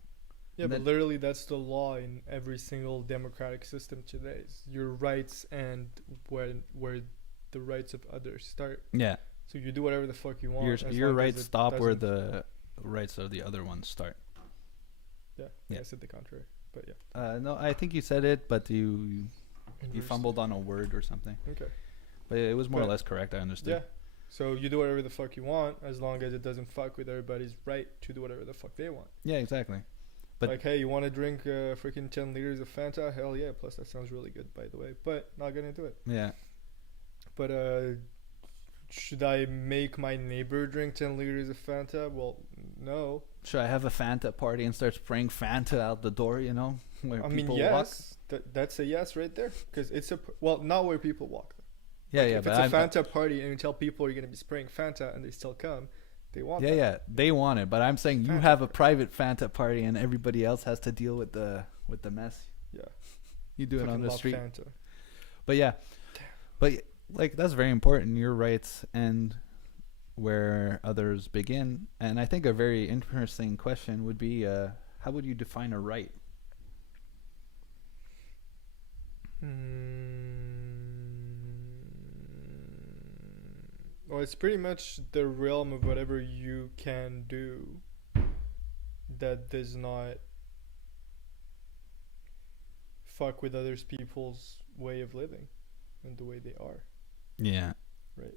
Yeah, And but then- literally that's the law in every single democratic system today. Your rights and where the rights of others start. Yeah, So you do whatever the fuck you want. your as long as rights it stop where doesn't- the rights of the other ones start. Yeah, I said the contrary, but yeah. No, I think you said it, but you Inverse. fumbled on a word or something. Okay. But it was more or But- less correct. I understood. Yeah. So you do whatever the fuck you want as long as it doesn't fuck with everybody's right to do whatever the fuck they want. Yeah, exactly. But- like, hey, you want to drink freaking 10 liters of Fanta? Hell yeah. Plus, that sounds really good, by the way. But not gonna do it. Yeah. But should I make my neighbor drink 10 liters of Fanta? Well, no. Should I have a Fanta party and start spraying Fanta out the door? You know, where I mean, people yes. walk. That's a yes right there. Because it's well, not where people walk. Yeah, yeah. If But it's a I'm, Fanta party and you tell people you're gonna be spraying Fanta and they still come, they want yeah, that. yeah. They want it, but I'm saying you Fanta have a party. private Fanta party and everybody else has to deal with the mess. Yeah. You do it on Fucking the love street. Fanta. But yeah, but like that's very important. Your rights end where others begin. And I think a very interesting question would be, how would you define a right? Well, it's pretty much the realm of whatever you can do that does not fuck with others people's way of living and the way they are. Yeah. Right.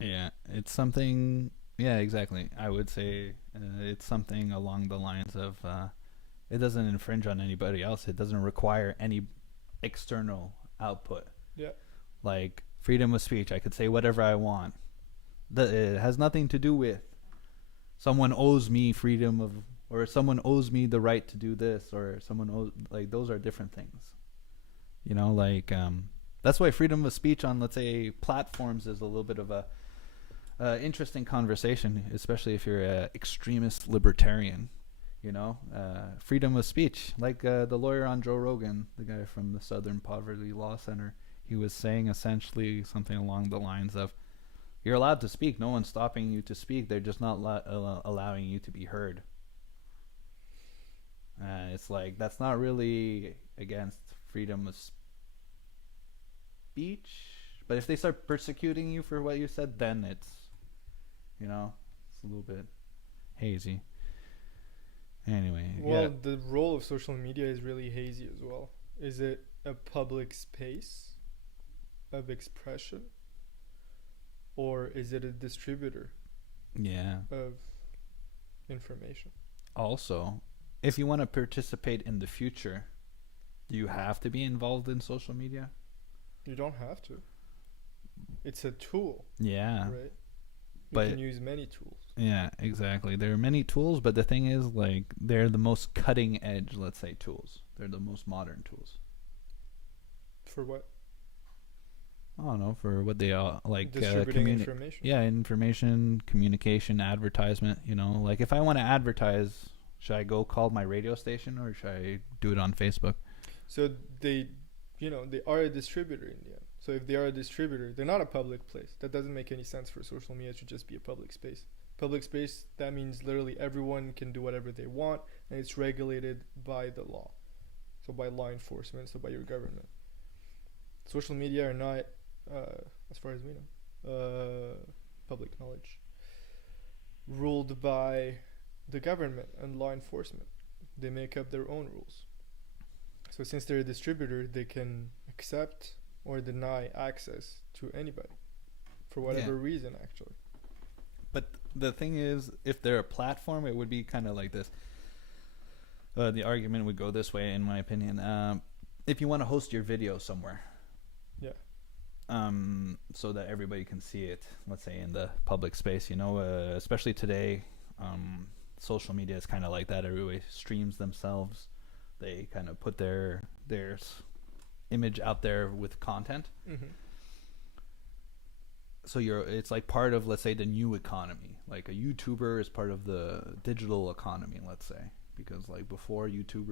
Yeah, it's something. Yeah, exactly. I would say it's something along the lines of it doesn't infringe on anybody else. It doesn't require any external output. Yeah. Like freedom of speech, I could say whatever I want. It has nothing to do with someone owes me freedom of, or someone owes me the right to do this, or someone owes, like, those are different things. You know, like that's why freedom of speech on, let's say, platforms is a little bit of a interesting conversation, especially if you're an extremist libertarian. freedom of speech. Like the lawyer on Joe Rogan, the guy from the Southern Poverty Law Center, he was saying essentially something along the lines of, you're allowed to speak. No one's stopping you to speak. They're just not allowing you to be heard. It's like, that's not really against freedom of speech. But if they start persecuting you for what you said, then it's a little bit hazy. Anyway. Well, yeah. the role of social media is really hazy as well. Is it a public space of expression? Or is it a distributor of information? Also, if you want to participate in the future, do you have to be involved in social media? You don't have to. It's a tool. Yeah. Right? You But can use many tools. yeah, exactly. There are many tools, but the thing is, like, they're the most cutting edge, let's say, tools. They're the most modern tools. For what? I don't know, for what they are, like, Distributing information. Yeah, information, communication, advertisement. Like, if I want to advertise, should I go call my radio station or should I do it on Facebook? So they are a distributor in the end. So if they are a distributor, they're not a public place. That doesn't make any sense for social media to just be a public space. Public space, that means literally everyone can do whatever they want, and it's regulated by the law. So by law enforcement, so by your government. Social media are not, as far as we know, public knowledge, ruled by the government and law enforcement. They make up their own rules. So since they're a distributor, they can accept or deny access to anybody for whatever reason, actually. But the thing is, if they're a platform, it would be kind of like this. The argument would go this way, in my opinion. If you want to host your video somewhere, so that everybody can see it, let's say in the public space, especially today, social media is kind of like that. Everybody streams themselves. They kind of put their image out there with content. Mm-hmm. So it's like part of, let's say, the new economy. Like a YouTuber is part of the digital economy, let's say, because like before YouTube,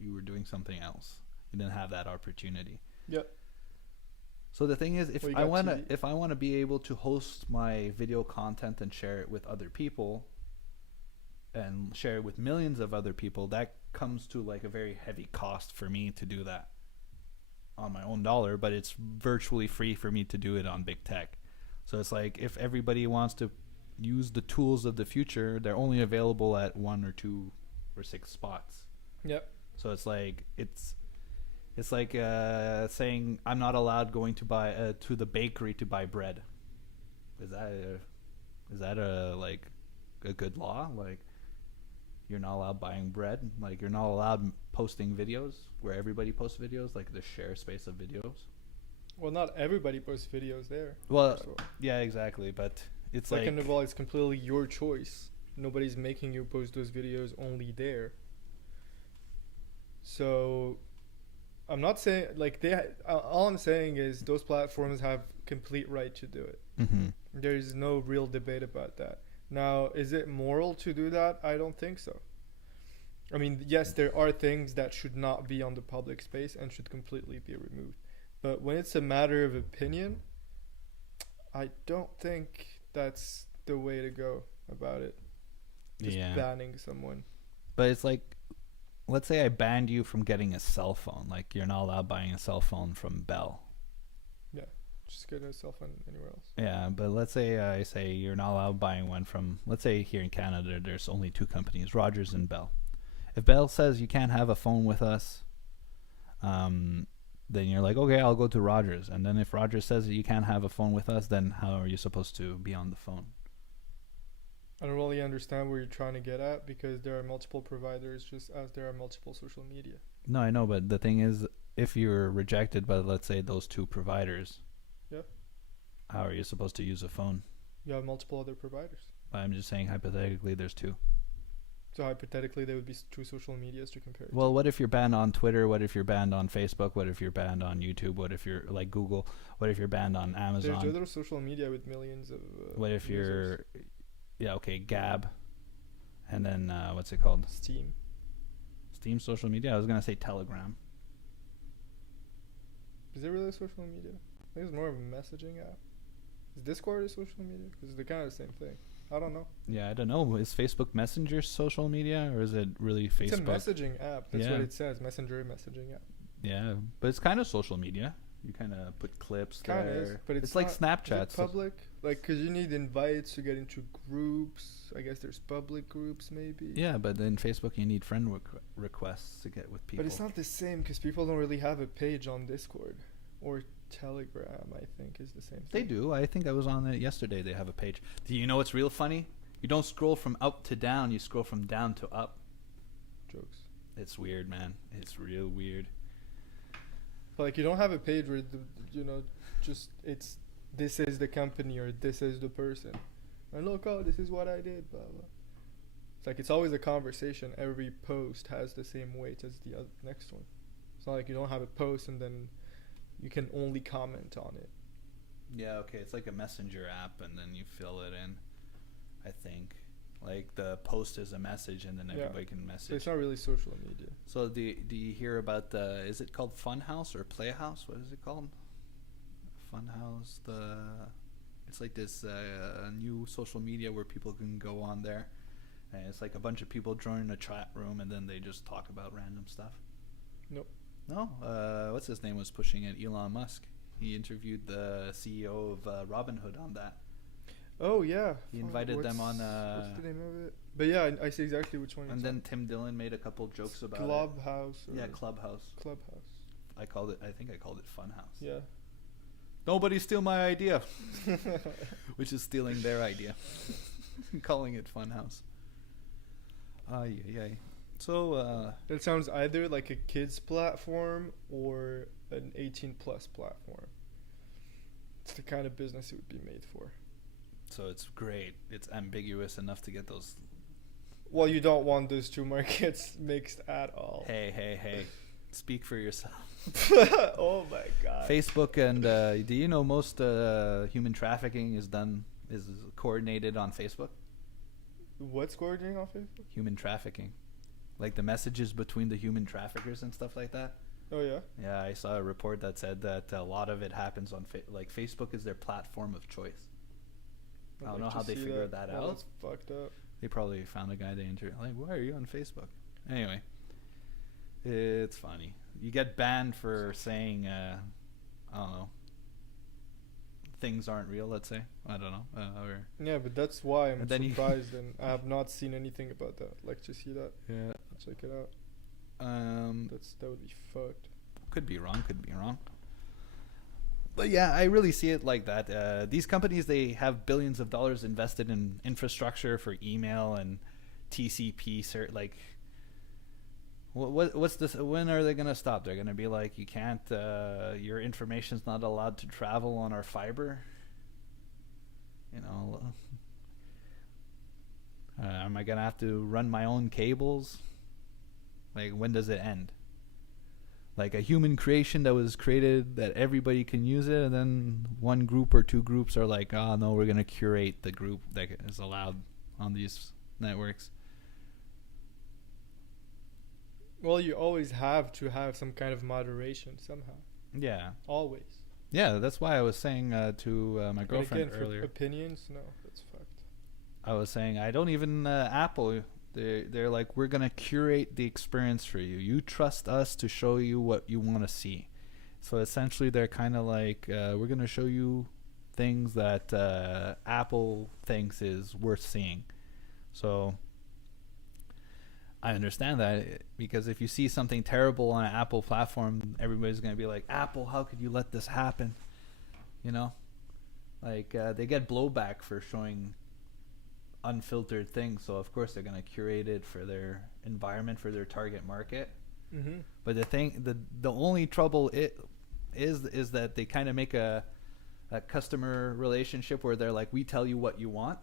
you were doing something else. You didn't have that opportunity. Yep. So the thing is, if I want to be able to host my video content and share it with other people, and share it with millions of other people, that comes to like a very heavy cost for me to do that on my own dollar, but it's virtually free for me to do it on big tech. So it's like, if everybody wants to use the tools of the future, they're only available at 1 or 2 or 6 spots. Yep. So it's like saying I'm not allowed going to buy to the bakery to buy bread. Is that a good law? Like, you're not allowed buying bread. Like, you're not allowed posting videos where everybody posts videos, like the share space of videos. Well, not everybody posts videos there. Well, yeah, exactly. But it's second of all, it's completely your choice. Nobody's making you post those videos only there. So I'm not saying like all I'm saying is those platforms have complete right to do it. Mm-hmm. There's no real debate about that. Now, is it moral to do that? I don't think so. I mean, yes, there are things that should not be on the public space and should completely be removed. But when it's a matter of opinion, I don't think that's the way to go about it. Just banning someone. But it's like, let's say I banned you from getting a cell phone. Like, you're not allowed buying a cell phone from Bell. Yeah. Just get a cell phone anywhere else. Yeah, but let's say I say you're not allowed buying one from, let's say here in Canada, there's only 2 companies, Rogers and Bell. If Bell says you can't have a phone with us, then you're like, okay, I'll go to Rogers. And then if Rogers says that you can't have a phone with us, then how are you supposed to be on the phone? I don't really understand where you're trying to get at, because there are multiple providers just as there are multiple social media. No, I know, but the thing is, if you're rejected by, let's say, those 2 providers, how are you supposed to use a phone? You have multiple other providers. I'm just saying, hypothetically, there's 2. So hypothetically, there would be 2 social medias to compare. Well, what if you're banned on Twitter? What if you're banned on Facebook? What if you're banned on YouTube? What if you're like Google? What if you're banned on Amazon? There's other social media with millions of what if users. Gab? And then what's it called? Steam. Steam social media. I was gonna say Telegram. Is it really social media? I think it's more of a messaging app. Is Discord a social media? Because they're kind of the same thing. I don't know. Yeah, I don't know. Is Facebook Messenger social media, or is it really Facebook? It's a messaging app. That's Yeah. what it says. Messenger messaging app. Yeah, but it's kind of social media. You kind of put clips Kind of there. is, but it's like not- Snapchat. Is it public? Like, because you need invites to get into groups. I guess there's public groups, maybe. Yeah, but then Facebook, you need friend requests to get with people. But it's not the same because people don't really have a page on Discord or Telegram. I think is the same They thing. do. I think I was on it yesterday. They have a page. Do you know what's real funny? You don't scroll from up to down. You scroll from down to up. Jokes. It's weird, man. It's real weird. But like, you don't have a page where just it's this is the company or this is the person. And look, oh, this is what I did. Blah blah. It's like it's always a conversation. Every post has the same weight as the next one. It's not like you don't have a post and then you can only comment on it. Yeah, okay. It's like a messenger app, and then you fill it in. I think, like the post is a message, and then Yeah. everybody can So message. it's not really social media. So do you hear about the? Is it called Funhouse or Playhouse? What is it called? Funhouse. It's like this new social media where people can go on there, and it's like a bunch of people join a chat room, and then they just talk about random stuff. Nope. No. What's his name was pushing it? Elon Musk. He interviewed the CEO of Robinhood on that. Oh yeah. He invited them on. What's the name of it? But yeah, I see exactly which one. And then Tim Dillon made a couple jokes about Clubhouse. it. Yeah, Clubhouse. Clubhouse. I think I called it Funhouse. Yeah. Nobody steal my idea. Which is stealing their idea. Calling it Funhouse. Yeah. So, That sounds either like a kids platform or an 18 plus platform. It's the kind of business it would be made for. so it's great. It's ambiguous enough to get those. Well, you don't want those two markets mixed at all. Hey. Speak for yourself. Oh my god. Facebook and do you know most human trafficking is coordinated on Facebook? What's coordinating on Facebook? Human trafficking, like the messages between the human traffickers and stuff like that. Oh yeah. Yeah, I saw a report that said that a lot of it happens on like Facebook is their platform of choice. I don't know how they figured that out. That's fucked up. They probably found a guy they interviewed. Like, why are you on Facebook? Anyway, it's funny. You get banned for saying, I don't know, things aren't real. Let's say, I don't know. Yeah, but that's why I'm And then surprised, and I have not seen anything about that. Like to see that. Yeah. Check it out. That would be fucked. Could be wrong. But yeah, I really see it like that. These companies, they have billions of dollars invested in infrastructure for email and TCP. Like, what's this? When are they gonna stop? They're gonna be like, you can't. Your information's not allowed to travel on our fiber. You know. Am I gonna have to run my own cables? Like, when does it end? Like a human creation that was created that everybody can use it, and then one group or two groups are like, oh no, we're gonna curate the group that is allowed on these networks. Well, you always have to have some kind of moderation somehow. Yeah. Always. Yeah, that's why I was saying to my But girlfriend again, earlier. for opinions, no, that's fucked. I was saying I don't even Apple. They're like, we're gonna curate the experience for you. You trust us to show you what you want to see. So essentially, they're kind of like, we're gonna show you things that Apple thinks is worth seeing. So I understand that, because if you see something terrible on an Apple platform, everybody's gonna be like, Apple, how could you let this happen? You know, like they get blowback for showing unfiltered things, so of course they're going to curate it for their environment, for their target market. Mm-hmm. But the only trouble is that they kind of make a customer relationship where they're like, we tell you what you want,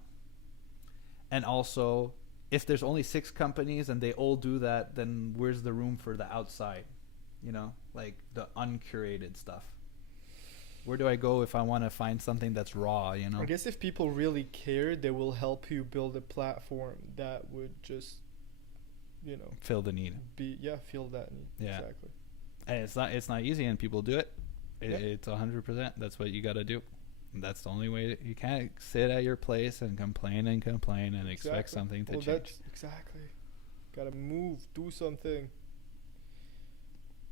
and also if there's only 6 companies and they all do that, then where's the room for the outside, you know, like the uncurated stuff? Where do I go if I want to find something that's raw? You know. I guess if people really care, they will help you build a platform that would just, Fill the need. feel that need. Yeah. Exactly. And it's not easy, and people do it. Yeah. It's 100%. That's what you got to do. That's the only way. You can't sit at your place and complain and expect something to change. That's exactly. Gotta move, do something.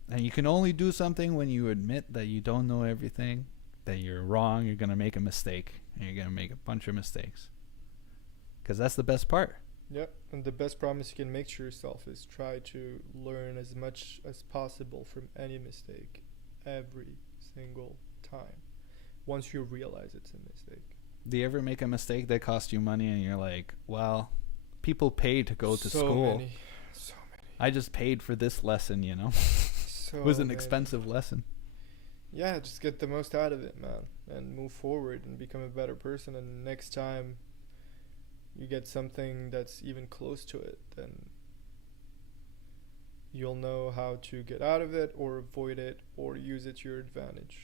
And you can only do something when you admit that you don't know everything, that you're wrong, you're going to make a mistake, and you're going to make a bunch of mistakes. Because that's the best part. Yep, and the best promise you can make to yourself is try to learn as much as possible from any mistake every single time. Once you realize it's a mistake. Do you ever make a mistake that cost you money and you're like, well, people pay to go to school. So many. I just paid for this lesson, It was an expensive lesson. Yeah, just get the most out of it, man. And move forward and become a better person. And next time you get something that's even close to it, then you'll know how to get out of it or avoid it or use it to your advantage.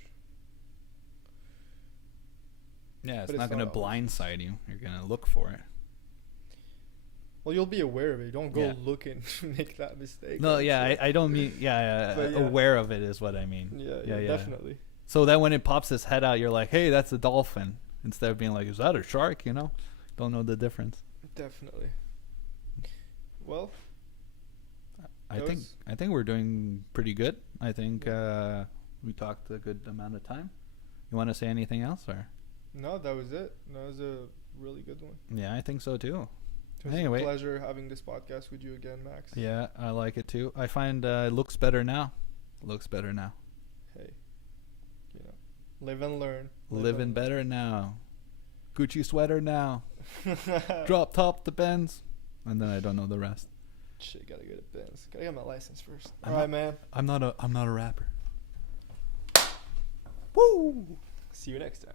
Yeah, it's not going to blindside you. You're going to look for it. Well, you'll be aware of it. You don't go looking to make that mistake. No, I don't mean... aware of it is what I mean. Yeah, definitely. So that when it pops its head out, you're like, hey, that's a dolphin. Instead of being like, is that a shark, Don't know the difference. Definitely. Well... I think we're doing pretty good. I think we talked a good amount of time. You want to say anything else, or? No, that was it. That was a really good one. Yeah, I think so too. It was a pleasure having this podcast with you again, Max. Yeah, I like it too. I find it looks better now. Hey, live and learn. Living better now. Gucci sweater now. Drop top the Benz. And then I don't know the rest. Shit, gotta get a Benz. Gotta get my license first. Alright, man. I'm not a rapper. Woo! See you next time.